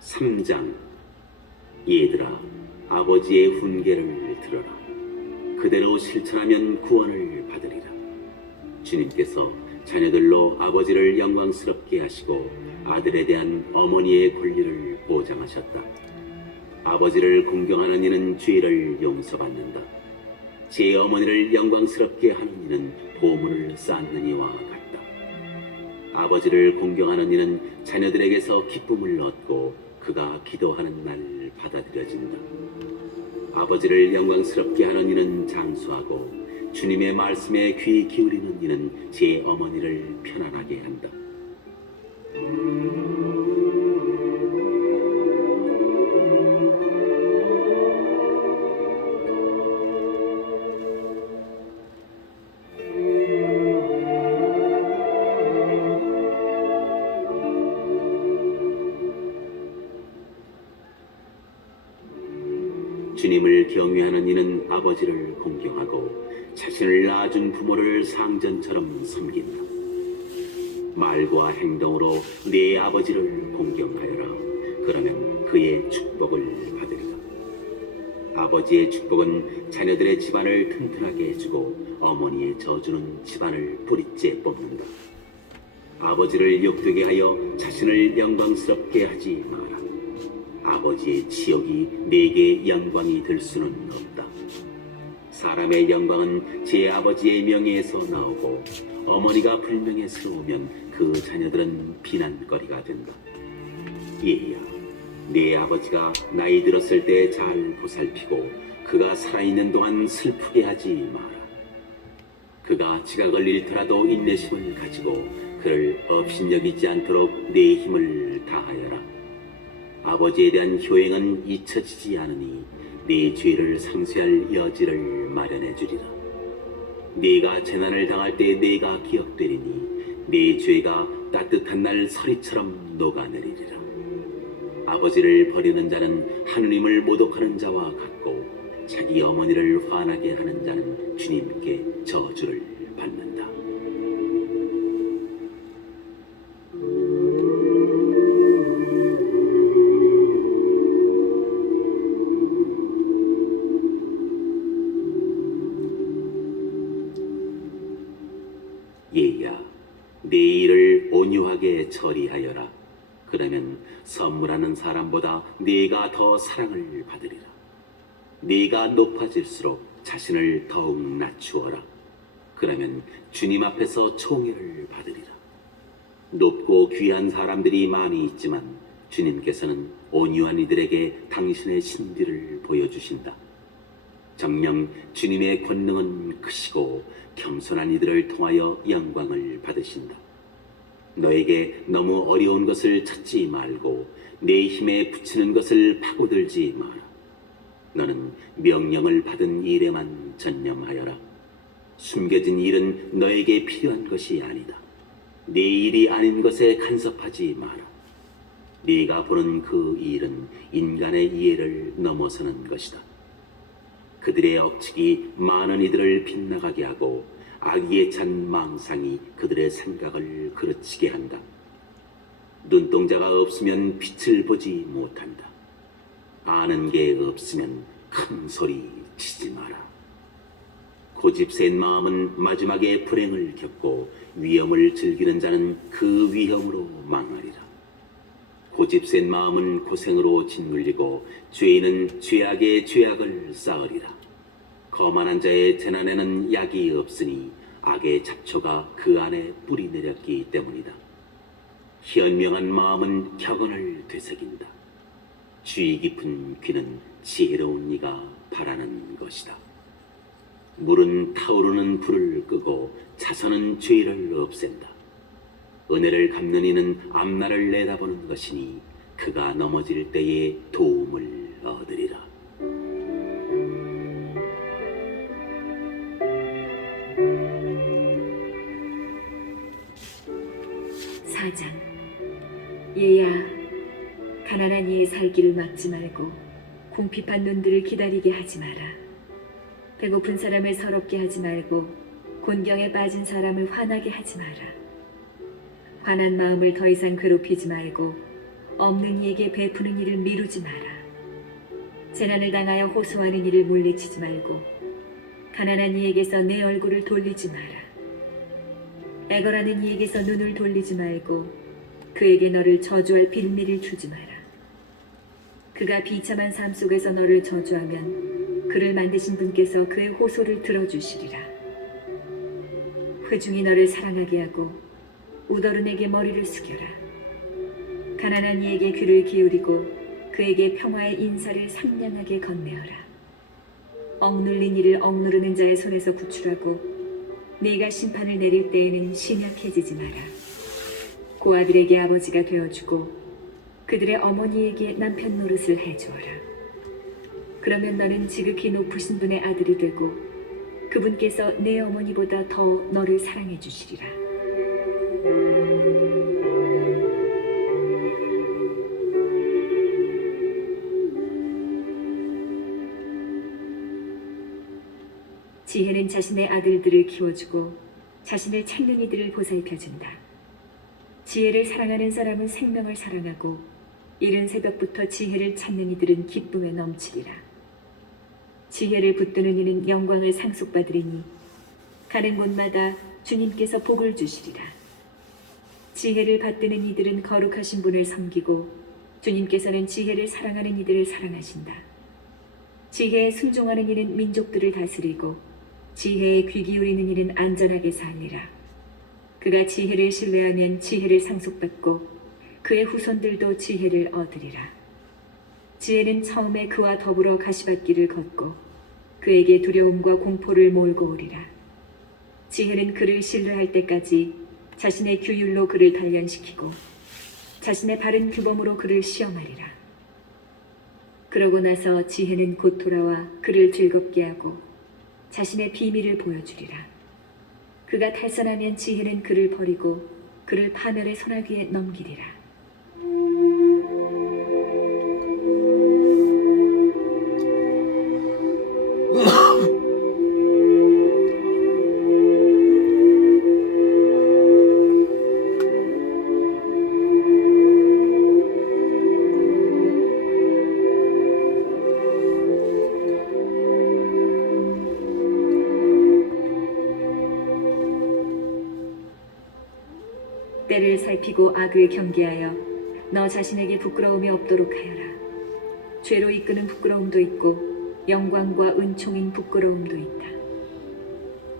삼장 얘들아, 아버지의 훈계를 들어라. 그대로 실천하면 구원을 받으리라. 주님께서 자녀들로 아버지를 영광스럽게 하시고 아들에 대한 어머니의 권리를 보장하셨다. 아버지를 공경하는 이는 죄를 용서받는다. 제 어머니를 영광스럽게 하는 이는 보물을 쌓는 이와 같다. 아버지를 공경하는 이는 자녀들에게서 기쁨을 얻고 그가 기도하는 날 받아들여진다. 아버지를 영광스럽게 하는 이는 장수하고 주님의 말씀에 귀 기울이는 이는 제 어머니를 편안하게 한다. 주님을 경외하는 이는 아버지를 공경하고 자신을 낳아준 부모를 상전처럼 섬긴다. 말과 행동으로 네 아버지를 공경하여라. 그러면 그의 축복을 받으리라. 아버지의 축복은 자녀들의 집안을 튼튼하게 해주고 어머니의 저주는 집안을 뿌리째 뽑는다. 아버지를 욕되게 하여 자신을 영광스럽게 하지 마라. 아버지의 지옥이 내게 영광이 될 수는 없다. 사람의 영광은 제 아버지의 명예에서 나오고 어머니가 불명예스러우면 그 자녀들은 비난거리가 된다. 얘야, 내 아버지가 나이 들었을 때 잘 보살피고 그가 살아있는 동안 슬프게 하지 마라. 그가 지각을 잃더라도 인내심을 가지고 그를 업신여기지 않도록 내 힘을 다하여라. 아버지에 대한 효행은 잊혀지지 않으니 네 죄를 상쇄할 여지를 마련해 주리라. 네가 재난을 당할 때 네가 기억되리니 네 죄가 따뜻한 날 서리처럼 녹아내리리라. 아버지를 버리는 자는 하느님을 모독하는 자와 같고 자기 어머니를 화나게 하는 자는 주님께 저주를 받는다. 얘야, 네 일을 온유하게 처리하여라. 그러면 선물하는 사람보다 네가 더 사랑을 받으리라. 네가 높아질수록 자신을 더욱 낮추어라. 그러면 주님 앞에서 총애를 받으리라. 높고 귀한 사람들이 많이 있지만 주님께서는 온유한 이들에게 당신의 신비를 보여주신다. 정녕 주님의 권능은 크시고 겸손한 이들을 통하여 영광을 받으신다. 너에게 너무 어려운 것을 찾지 말고 내 힘에 붙이는 것을 파고들지 마라. 너는 명령을 받은 일에만 전념하여라. 숨겨진 일은 너에게 필요한 것이 아니다. 네 일이 아닌 것에 간섭하지 마라. 네가 보는 그 일은 인간의 이해를 넘어서는 것이다. 그들의 억측이 많은 이들을 빗나가게 하고 악의에 찬 망상이 그들의 생각을 그르치게 한다. 눈동자가 없으면 빛을 보지 못한다. 아는 게 없으면 큰 소리 치지 마라. 고집센 마음은 마지막에 불행을 겪고 위험을 즐기는 자는 그 위험으로 망하리라. 고집센 마음은 고생으로 짓눌리고 죄인은 죄악에 죄악을 쌓으리라. 거만한 자의 재난에는 약이 없으니 악의 잡초가 그 안에 뿌리 내렸기 때문이다. 현명한 마음은 격언을 되새긴다. 주의 깊은 귀는 지혜로운 이가 바라는 것이다. 물은 타오르는 불을 끄고 자선은 죄를 없앤다. 은혜를 갚는 이는 앞날을 내다보는 것이니 그가 넘어질 때에 도움을 얻으리라. 사장. 얘야, 가난한 이의 살기를 막지 말고 궁핍한 눈들을 기다리게 하지 마라. 배고픈 사람을 서럽게 하지 말고 곤경에 빠진 사람을 화나게 하지 마라. 화난 마음을 더 이상 괴롭히지 말고 없는 이에게 베푸는 일을 미루지 마라. 재난을 당하여 호소하는 일을 물리치지 말고 가난한 이에게서 내 얼굴을 돌리지 마라. 애걸하는 이에게서 눈을 돌리지 말고 그에게 너를 저주할 빌미를 주지 마라. 그가 비참한 삶 속에서 너를 저주하면 그를 만드신 분께서 그의 호소를 들어주시리라. 회중이 너를 사랑하게 하고 우더른에게 머리를 숙여라. 가난한 이에게 귀를 기울이고 그에게 평화의 인사를 상냥하게 건네어라. 억눌린 이를 억누르는 자의 손에서 구출하고 네가 심판을 내릴 때에는 신약해지지 마라. 고아들에게 아버지가 되어주고 그들의 어머니에게 남편 노릇을 해주어라. 그러면 너는 지극히 높으신 분의 아들이 되고 그분께서 내 어머니보다 더 너를 사랑해 주시리라. 지혜는 자신의 아들들을 키워주고 자신을 찾는 이들을 보살펴준다. 지혜를 사랑하는 사람은 생명을 사랑하고 이른 새벽부터 지혜를 찾는 이들은 기쁨에 넘치리라. 지혜를 붙드는 이는 영광을 상속받으리니 가는 곳마다 주님께서 복을 주시리라. 지혜를 받드는 이들은 거룩하신 분을 섬기고 주님께서는 지혜를 사랑하는 이들을 사랑하신다. 지혜에 순종하는 이는 민족들을 다스리고 지혜에 귀 기울이는 이는 안전하게 살리라. 그가 지혜를 신뢰하면 지혜를 상속받고 그의 후손들도 지혜를 얻으리라. 지혜는 처음에 그와 더불어 가시밭길을 걷고 그에게 두려움과 공포를 몰고 오리라. 지혜는 그를 신뢰할 때까지 자신의 규율로 그를 단련시키고 자신의 바른 규범으로 그를 시험하리라. 그러고 나서 지혜는 곧 돌아와 그를 즐겁게 하고 자신의 비밀을 보여주리라. 그가 탈선하면 지혜는 그를 버리고 그를 파멸의 소나기에 넘기리라. 때를 살피고 악을 경계하여 너 자신에게 부끄러움이 없도록 하여라. 죄로 이끄는 부끄러움도 있고 영광과 은총인 부끄러움도 있다.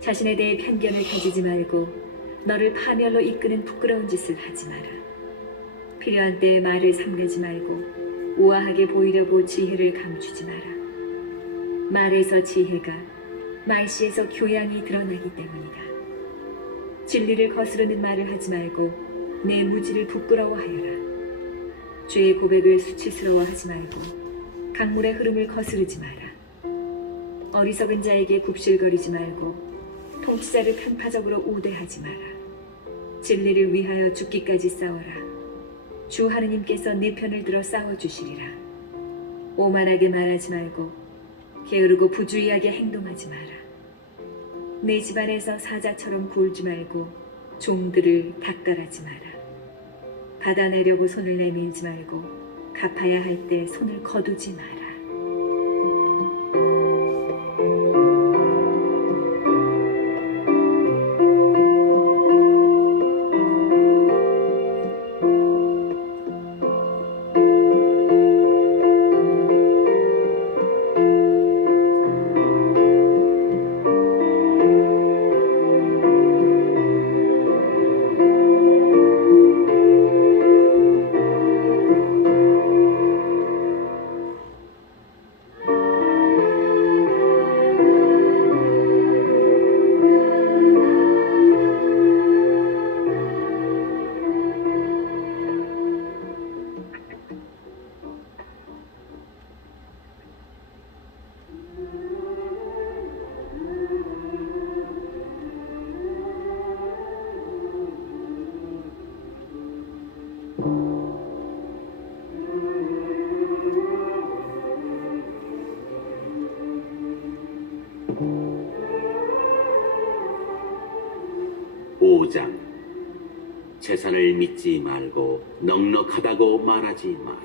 자신에 대해 편견을 가지지 말고 너를 파멸로 이끄는 부끄러운 짓을 하지 마라. 필요한 때에 말을 삼가지 말고 우아하게 보이려고 지혜를 감추지 마라. 말에서 지혜가 말씨에서 교양이 드러나기 때문이다. 진리를 거스르는 말을 하지 말고 내 무지를 부끄러워하여라. 죄의 고백을 수치스러워하지 말고 강물의 흐름을 거스르지 마라. 어리석은 자에게 굽실거리지 말고 통치자를 편파적으로 우대하지 마라. 진리를 위하여 죽기까지 싸워라. 주 하느님께서 네 편을 들어 싸워주시리라. 오만하게 말하지 말고 게으르고 부주의하게 행동하지 마라. 내 집안에서 사자처럼 굴지 말고 종들을 닥달하지 마라. 받아내려고 손을 내밀지 말고 갚아야 할 때 손을 거두지 마라. 오장 재산을 믿지 말고 넉넉하다고 말하지 마라.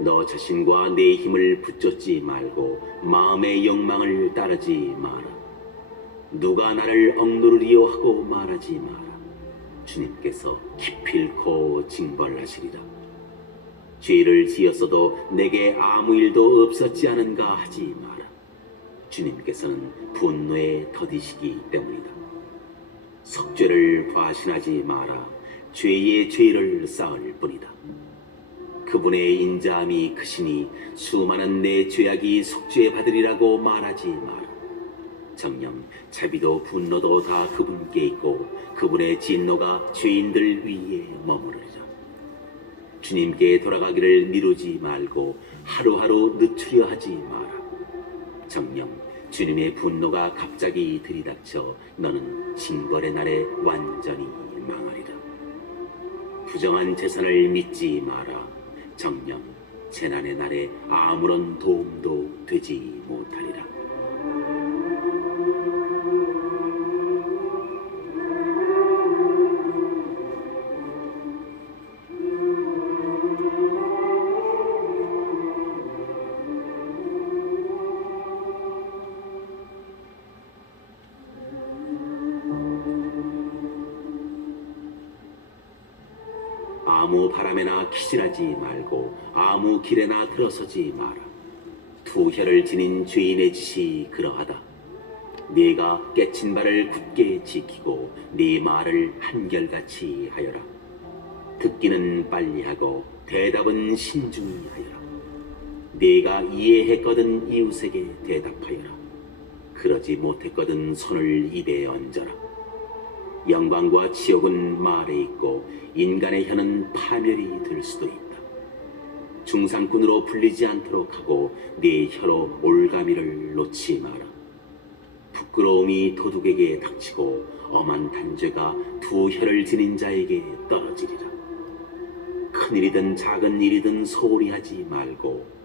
너 자신과 내 힘을 붙잡지 말고 마음의 욕망을 따르지 마라. 누가 나를 억누르리요 하고 말하지 마라. 주님께서 기필코 징벌하시리라. 죄를 지었어도 내게 아무 일도 없었지 않은가 하지 마라. 주님께서는 분노에 더디시기 때문이다. 석죄를 과신하지 마라. 죄의 죄를 쌓을 뿐이다. 그분의 인자함이 크시니 수많은 내 죄악이 속죄받으리라고 말하지 마라. 정녕 자비도 분노도 다 그분께 있고 그분의 진노가 죄인들 위에 머무르리라. 주님께 돌아가기를 미루지 말고 하루하루 늦추려 하지 마라. 정녕 주님의 분노가 갑자기 들이닥쳐 너는 징벌의 날에 완전히 망하리라. 부정한 재산을 믿지 마라. 정녕 재난의 날에 아무런 도움도 되지 못하리라. 아무 바람에나 기질하지 말고 아무 길에나 들어서지 마라. 두 혀를 지닌 죄인의 짓이 그러하다. 네가 깨친 발을 굳게 지키고 네 말을 한결같이 하여라. 듣기는 빨리 하고 대답은 신중히 하여라. 네가 이해했거든 이웃에게 대답하여라. 그러지 못했거든 손을 입에 얹어라. 영광과 치욕은 말에 있고 인간의 혀는 파멸이 될 수도 있다. 중상꾼으로 불리지 않도록 하고 네 혀로 올가미를 놓지 마라. 부끄러움이 도둑에게 닥치고 엄한 단죄가 두 혀를 지닌 자에게 떨어지리라. 큰일이든 작은 일이든 소홀히 하지 말고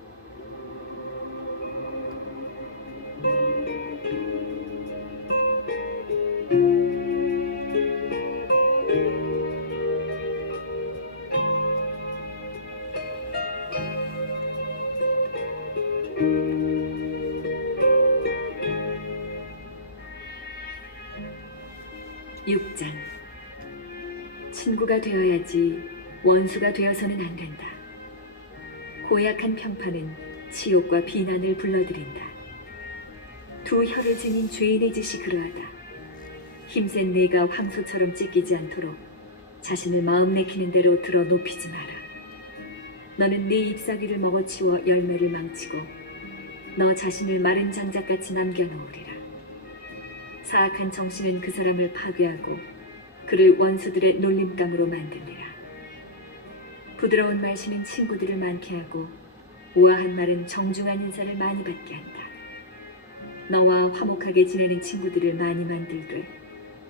육장 친구가 되어야지 원수가 되어서는 안 된다. 고약한 평판은 치욕과 비난을 불러들인다. 두 혀를 지닌 죄인의 짓이 그러하다. 힘센 네가 황소처럼 찢기지 않도록 자신을 마음 내키는 대로 들어 높이지 마라. 너는 네 잎사귀를 먹어치워 열매를 망치고 너 자신을 마른 장작같이 남겨놓으리라. 사악한 정신은 그 사람을 파괴하고 그를 원수들의 놀림감으로 만들리라. 부드러운 말씨는 친구들을 많게 하고 우아한 말은 정중한 인사를 많이 받게 한다. 너와 화목하게 지내는 친구들을 많이 만들되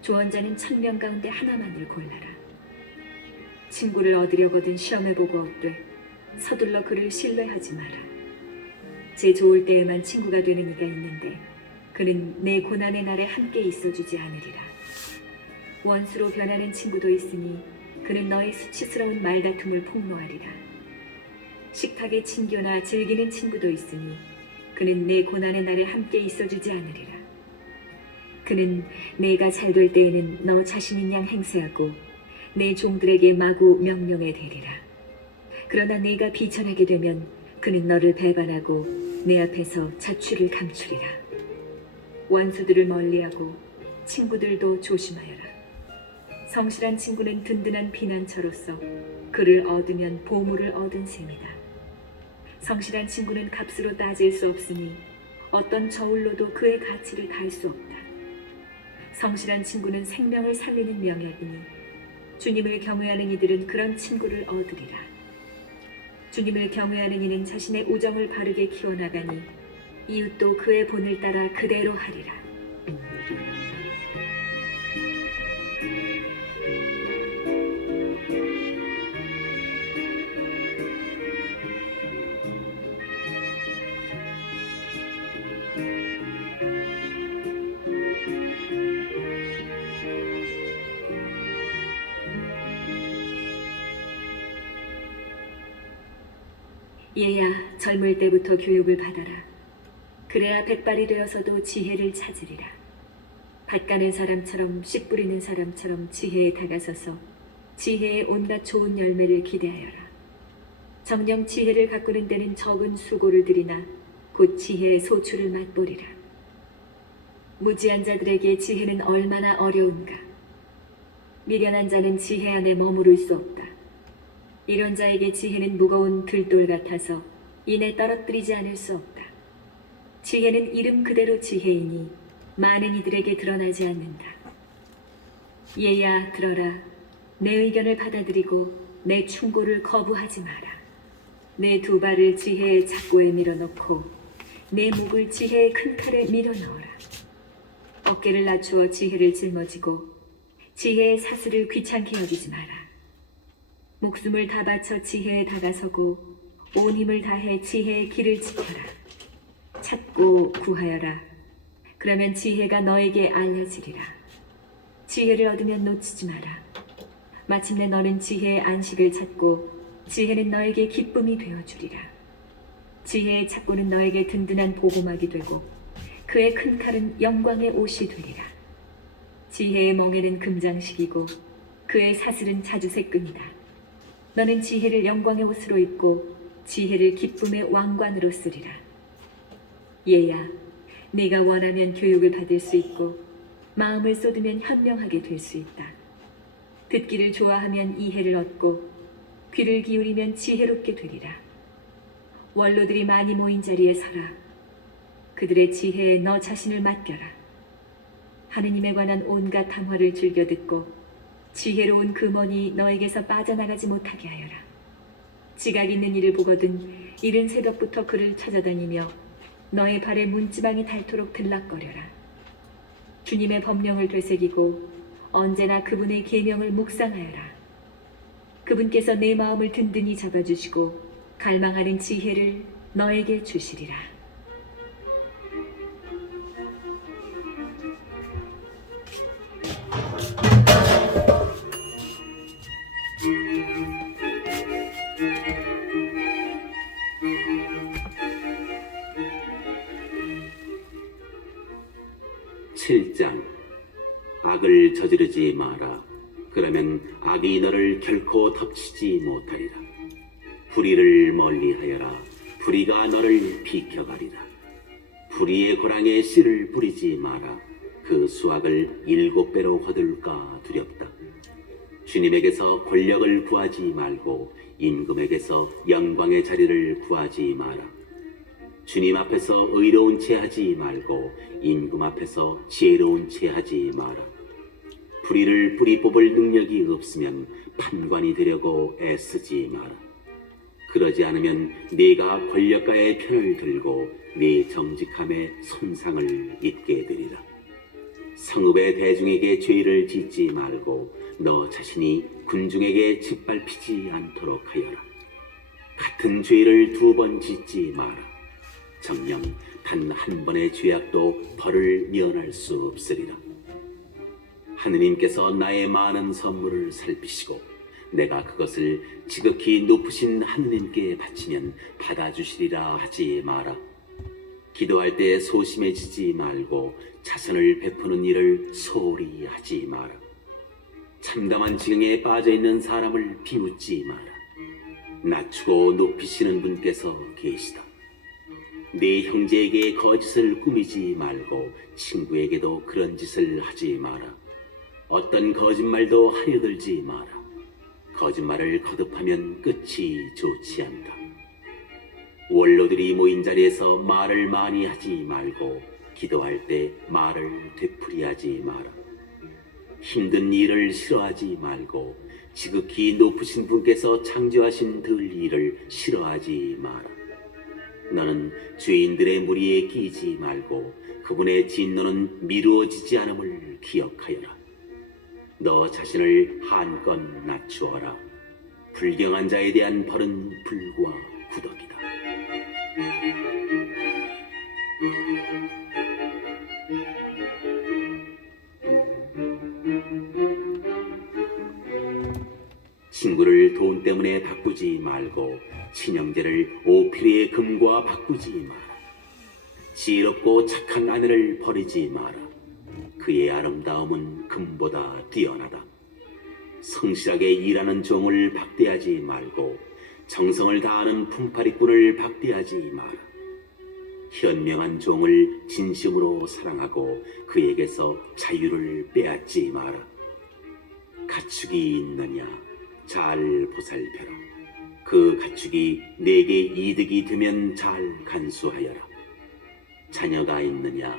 조언자는 1000명 가운데 하나만을 골라라. 친구를 얻으려거든 시험해보고 얻되 서둘러 그를 신뢰하지 마라. 제 좋을 때에만 친구가 되는 이가 있는데 그는 내 고난의 날에 함께 있어주지 않으리라. 원수로 변하는 친구도 있으니 그는 너의 수치스러운 말다툼을 폭로하리라. 식탁에 친교나 즐기는 친구도 있으니 그는 내 고난의 날에 함께 있어주지 않으리라. 그는 내가 잘 될 때에는 너 자신인 양 행세하고 내 종들에게 마구 명령해 대리라. 그러나 네가 비천하게 되면 그는 너를 배반하고 내 앞에서 자취를 감추리라. 원수들을 멀리하고 친구들도 조심하여라. 성실한 친구는 든든한 피난처로서 그를 얻으면 보물을 얻은 셈이다. 성실한 친구는 값으로 따질 수 없으니 어떤 저울로도 그의 가치를 달 수 없다. 성실한 친구는 생명을 살리는 명약이니 주님을 경외하는 이들은 그런 친구를 얻으리라. 주님을 경외하는 이는 자신의 우정을 바르게 키워나가니 이웃도 그의 본을 따라 그대로 하리라. 얘야, 젊을 때부터 교육을 받아라. 그래야 백발이 되어서도 지혜를 찾으리라. 밭 가는 사람처럼 씨 뿌리는 사람처럼 지혜에 다가서서 지혜의 온갖 좋은 열매를 기대하여라. 정녕 지혜를 가꾸는 데는 적은 수고를 들이나 곧 지혜의 소출을 맛보리라. 무지한 자들에게 지혜는 얼마나 어려운가. 미련한 자는 지혜 안에 머무를 수 없다. 이런 자에게 지혜는 무거운 들돌 같아서 이내 떨어뜨리지 않을 수 없다. 지혜는 이름 그대로 지혜이니 많은 이들에게 드러나지 않는다. 얘야, 들어라. 내 의견을 받아들이고 내 충고를 거부하지 마라. 내 두 발을 지혜의 작고에 밀어넣고 내 목을 지혜의 큰 칼에 밀어넣어라. 어깨를 낮추어 지혜를 짊어지고 지혜의 사슬을 귀찮게 여기지 마라. 목숨을 다 바쳐 지혜에 다가서고 온 힘을 다해 지혜의 길을 지켜라. 찾고 구하여라. 그러면 지혜가 너에게 알려지리라. 지혜를 얻으면 놓치지 마라. 마침내 너는 지혜의 안식을 찾고 지혜는 너에게 기쁨이 되어주리라. 지혜의 찾고는 너에게 든든한 보호막이 되고 그의 큰 칼은 영광의 옷이 되리라. 지혜의 멍에는 금장식이고 그의 사슬은 자주색 끈이다. 너는 지혜를 영광의 옷으로 입고 지혜를 기쁨의 왕관으로 쓰리라. 얘야, 네가 원하면 교육을 받을 수 있고 마음을 쏟으면 현명하게 될 수 있다. 듣기를 좋아하면 이해를 얻고 귀를 기울이면 지혜롭게 되리라. 원로들이 많이 모인 자리에 서라. 그들의 지혜에 너 자신을 맡겨라. 하느님에 관한 온갖 담화를 즐겨 듣고 지혜로운 금원이 너에게서 빠져나가지 못하게 하여라. 지각 있는 이를 보거든 이른 새벽부터 그를 찾아다니며 너의 발에 문지방이 닳도록 들락거려라. 주님의 법령을 되새기고 언제나 그분의 계명을 묵상하여라. 그분께서 내 마음을 든든히 잡아주시고 갈망하는 지혜를 너에게 주시리라. (7장) 악을 저지르지 마라. 그러면 악이 너를 결코 덮치지 못하리라. 불의를 멀리하여라. 불의가 너를 비켜가리라. 불의의 고랑에 씨를 뿌리지 마라. 그 수확을 7배로 거둘까 두렵다. 주님에게서 권력을 구하지 말고 임금에게서 영광의 자리를 구하지 마라. 주님 앞에서 의로운 채 하지 말고 임금 앞에서 지혜로운 채 하지 마라. 불의를 뿌리 뽑을 능력이 없으면 판관이 되려고 애쓰지 마라. 그러지 않으면 네가 권력가의 편을 들고 네 정직함의 손상을 입게 되리라. 성읍의 대중에게 죄를 짓지 말고 너 자신이 군중에게 짓밟히지 않도록 하여라. 같은 죄를 2번 짓지 마라. 정녕 단 한 번의 죄악도 벌을 면할 수 없으리라. 하느님께서 나의 많은 선물을 살피시고 내가 그것을 지극히 높으신 하느님께 바치면 받아주시리라 하지 마라. 기도할 때 소심해지지 말고 자선을 베푸는 일을 소홀히 하지 마라. 참담한 지경에 빠져있는 사람을 비웃지 마라. 낮추고 높이시는 분께서 계시다. 네 형제에게 거짓을 꾸미지 말고 친구에게도 그런 짓을 하지 마라. 어떤 거짓말도 하려들지 마라. 거짓말을 거듭하면 끝이 좋지 않다. 원로들이 모인 자리에서 말을 많이 하지 말고 기도할 때 말을 되풀이하지 마라. 힘든 일을 싫어하지 말고 지극히 높으신 분께서 창조하신 들 일을 싫어하지 마라. 너는 죄인들의 무리에 끼지 말고 그분의 진노는 미루어지지 않음을 기억하여라. 너 자신을 한껏 낮추어라. 불경한 자에 대한 벌은 불과 구덕이다. 친구를 돈 때문에 바꾸지 말고 친형제를 오피리의 금과 바꾸지 마라. 지혜롭고 착한 아내를 버리지 마라. 그의 아름다움은 금보다 뛰어나다. 성실하게 일하는 종을 박대하지 말고 정성을 다하는 품팔이꾼을 박대하지 마라. 현명한 종을 진심으로 사랑하고 그에게서 자유를 빼앗지 마라. 가축이 있느냐 잘 보살펴라. 그 가축이 내게 이득이 되면 잘 간수하여라. 자녀가 있느냐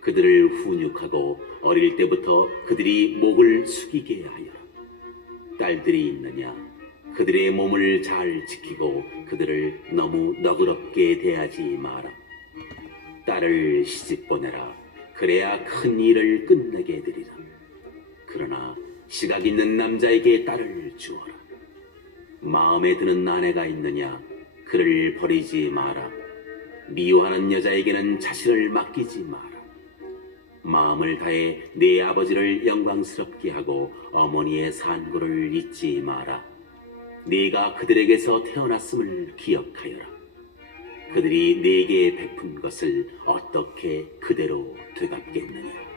그들을 훈육하고 어릴 때부터 그들이 목을 숙이게 하여라. 딸들이 있느냐 그들의 몸을 잘 지키고 그들을 너무 너그럽게 대하지 마라. 딸을 시집 보내라. 그래야 큰 일을 끝내게 되리라. 그러나 시각 있는 남자에게 딸을 주어라. 마음에 드는 아내가 있느냐 그를 버리지 마라. 미워하는 여자에게는 자신을 맡기지 마라. 마음을 다해 네 아버지를 영광스럽게 하고 어머니의 산고를 잊지 마라. 네가 그들에게서 태어났음을 기억하여라. 그들이 네게 베푼 것을 어떻게 그대로 되갚겠느냐.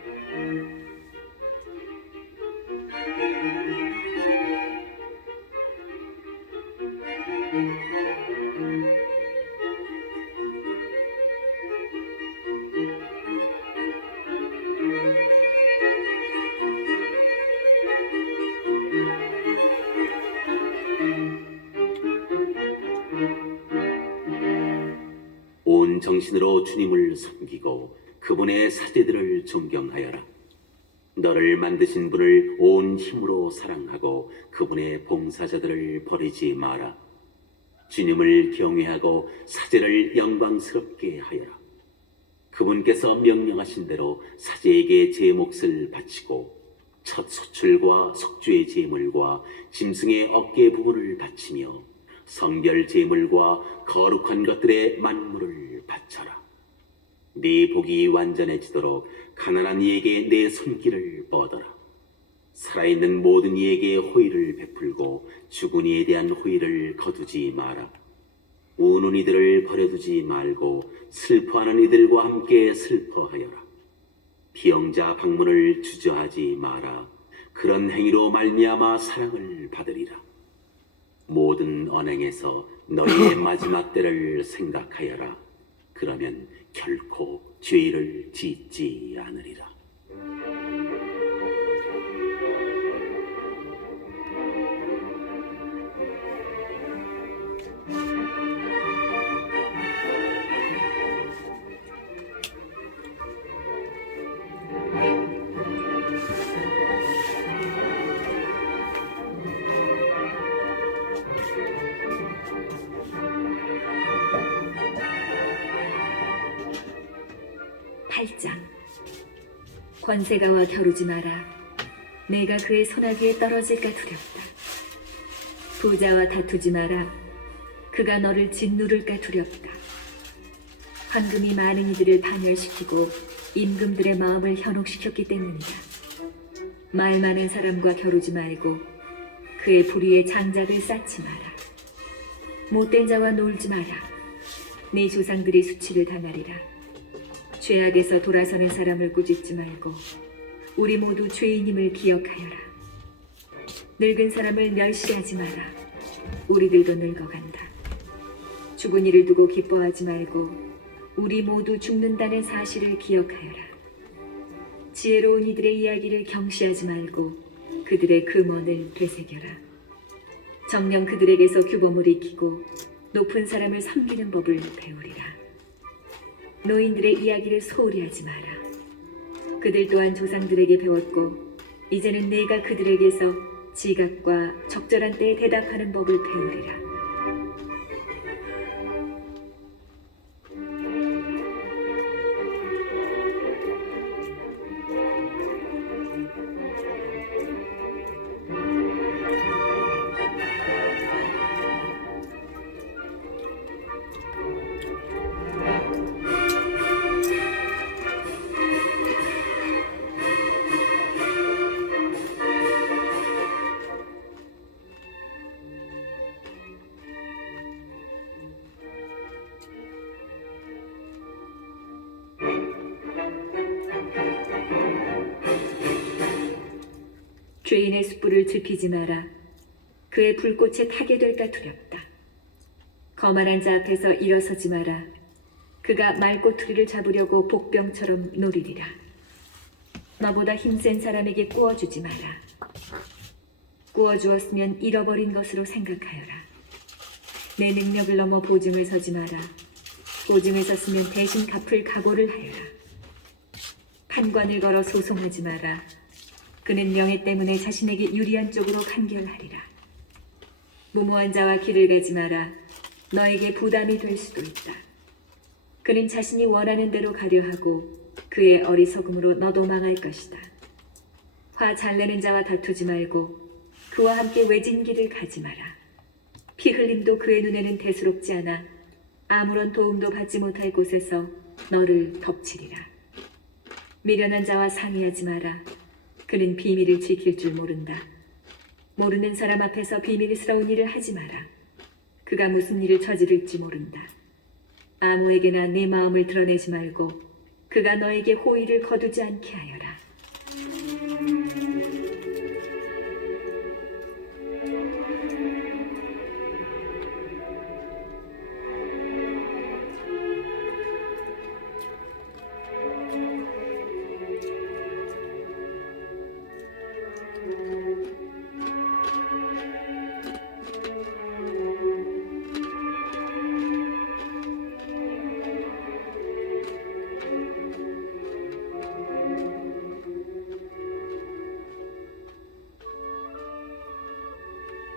온 정신으로 주님을 섬기고 그분의 사제들을 존경하여라. 너를 만드신 분을 온 힘으로 사랑하고 그분의 봉사자들을 버리지 마라. 주님을 경외하고 사제를 영광스럽게 하여라. 그분께서 명령하신 대로 사제에게 제 몫을 바치고 첫 소출과 속주의 제물과 짐승의 어깨 부분을 바치며 성별 제물과 거룩한 것들의 만물을 바쳐라. 네 복이 완전해지도록 가난한 이에게 내 손길을 뻗어라. 살아있는 모든 이에게 호의를 베풀고 죽은 이에 대한 호의를 거두지 마라. 우는 이들을 버려두지 말고 슬퍼하는 이들과 함께 슬퍼하여라. 비영자 방문을 주저하지 마라. 그런 행위로 말미암아 사랑을 받으리라. 모든 언행에서 너희의 마지막 때를 생각하여라. 그러면 결코 죄를 짓지 않으리라. 권세가와 겨루지 마라. 내가 그의 손아귀에 떨어질까 두렵다. 부자와 다투지 마라. 그가 너를 짓누를까 두렵다. 황금이 많은 이들을 반열시키고 임금들의 마음을 현혹시켰기 때문이다. 말 많은 사람과 겨루지 말고 그의 불의의 장작을 쌓지 마라. 못된 자와 놀지 마라. 네 조상들이 수치를 당하리라. 죄악에서 돌아서는 사람을 꾸짖지 말고 우리 모두 죄인임을 기억하여라. 늙은 사람을 멸시하지 마라. 우리들도 늙어간다. 죽은 이를 두고 기뻐하지 말고 우리 모두 죽는다는 사실을 기억하여라. 지혜로운 이들의 이야기를 경시하지 말고 그들의 금언을 되새겨라. 정녕 그들에게서 규범을 익히고 높은 사람을 섬기는 법을 배우리라. 노인들의 이야기를 소홀히 하지 마라. 그들 또한 조상들에게 배웠고 이제는 내가 그들에게서 지각과 적절한 때에 대답하는 법을 배우리라. 죄인의 숯불을 지피지 마라. 그의 불꽃에 타게 될까 두렵다. 거만한 자 앞에서 일어서지 마라. 그가 말꼬투리를 잡으려고 복병처럼 노리리라. 너보다 힘센 사람에게 꾸어주지 마라. 꾸어주었으면 잃어버린 것으로 생각하여라. 내 능력을 넘어 보증을 서지 마라. 보증을 섰으면 대신 갚을 각오를 하여라. 판관을 걸어 소송하지 마라. 그는 명예 때문에 자신에게 유리한 쪽으로 판결하리라. 무모한 자와 길을 가지 마라. 너에게 부담이 될 수도 있다. 그는 자신이 원하는 대로 가려 하고 그의 어리석음으로 너도 망할 것이다. 화 잘 내는 자와 다투지 말고 그와 함께 외진 길을 가지 마라. 피 흘림도 그의 눈에는 대수롭지 않아 아무런 도움도 받지 못할 곳에서 너를 덮치리라. 미련한 자와 상의하지 마라. 그는 비밀을 지킬 줄 모른다. 모르는 사람 앞에서 비밀스러운 일을 하지 마라. 그가 무슨 일을 저지를지 모른다. 아무에게나 네 마음을 드러내지 말고 그가 너에게 호의를 거두지 않게 하여라.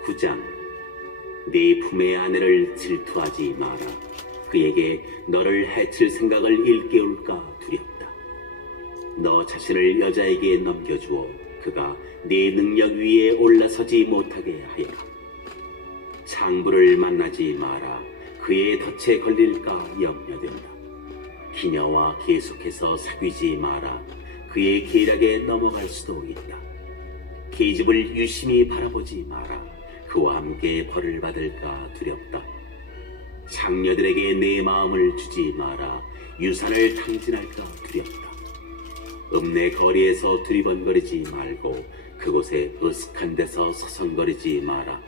구장 네 품의 아내를 질투하지 마라. 그에게 너를 해칠 생각을 일깨울까 두렵다. 너 자신을 여자에게 넘겨주어 그가 네 능력 위에 올라서지 못하게 하여라. 창부를 만나지 마라. 그의 덫에 걸릴까 염려된다. 기녀와 계속해서 사귀지 마라. 그의 계략에 넘어갈 수도 있다. 계집을 유심히 바라보지 마라. 그와 함께 벌을 받을까 두렵다. 장녀들에게 내 마음을 주지 마라. 유산을 탕진할까 두렵다. 읍내 거리에서 두리번거리지 말고 그곳에 으슥한 데서 서성거리지 마라.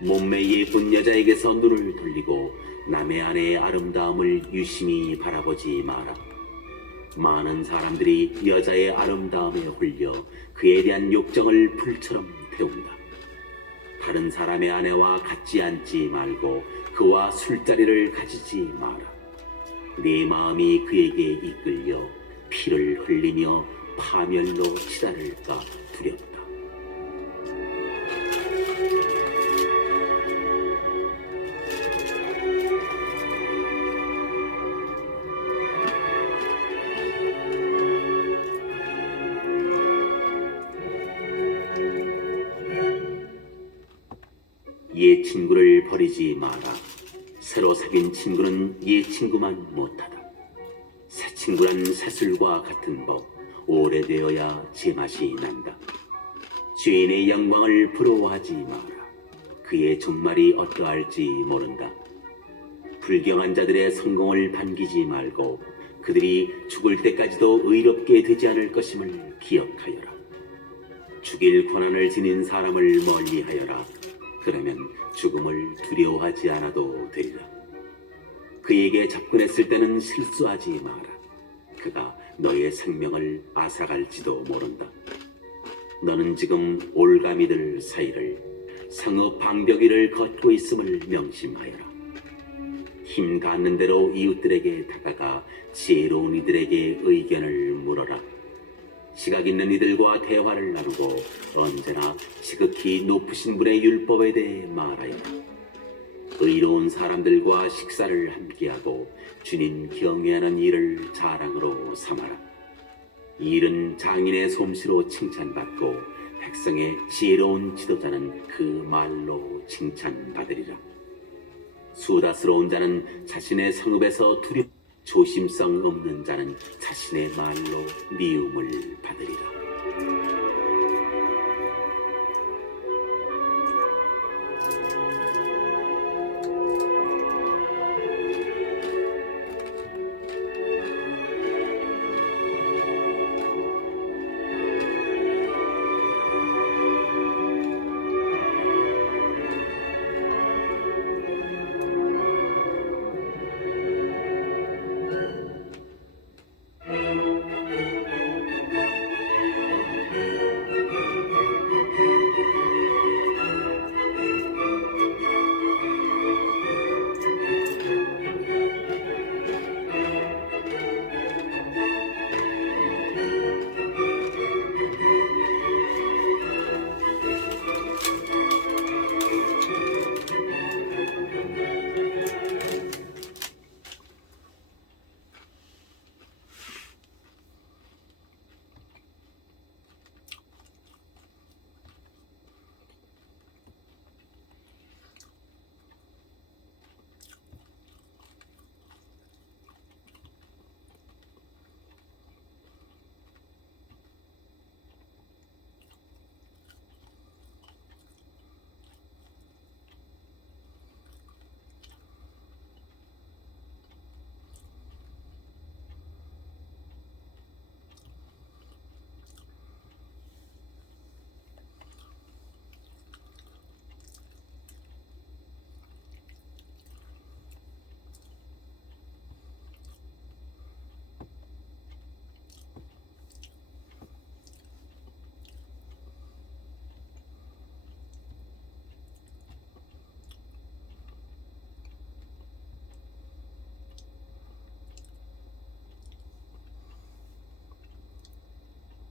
몸매 예쁜 여자에게서 눈을 돌리고 남의 아내의 아름다움을 유심히 바라보지 마라. 많은 사람들이 여자의 아름다움에 홀려 그에 대한 욕정을 불처럼 태운다. 다른 사람의 아내와 같지 않지 말고 그와 술자리를 가지지 마라. 네 마음이 그에게 이끌려 피를 흘리며 파멸로 치달을까 두렵다. 옛 친구를 버리지 마라. 새로 사귄 친구는 옛 친구만 못하다. 새 친구란 새술과 같은 법, 오래되어야 제맛이 난다. 주인의 영광을 부러워하지 마라. 그의 종말이 어떠할지 모른다. 불경한 자들의 성공을 반기지 말고 그들이 죽을 때까지도 의롭게 되지 않을 것임을 기억하여라. 죽일 권한을 지닌 사람을 멀리하여라. 그러면 죽음을 두려워하지 않아도 되리라. 그에게 접근했을 때는 실수하지 마라. 그가 너의 생명을 앗아갈지도 모른다. 너는 지금 올가미들 사이를 성읍 방벽 위를 걷고 있음을 명심하여라. 힘 닿는 대로 이웃들에게 다가가 지혜로운 이들에게 의견을 물어라. 시각 있는 이들과 대화를 나누고 언제나 지극히 높으신 분의 율법에 대해 말하여라. 의로운 사람들과 식사를 함께하고 주님 경외하는 일을 자랑으로 삼아라. 이 일은 장인의 솜씨로 칭찬받고 백성의 지혜로운 지도자는 그 말로 칭찬받으리라. 수다스러운 자는 자신의 성읍에서 조심성 없는 자는 자신의 말로 미움을 받으리라.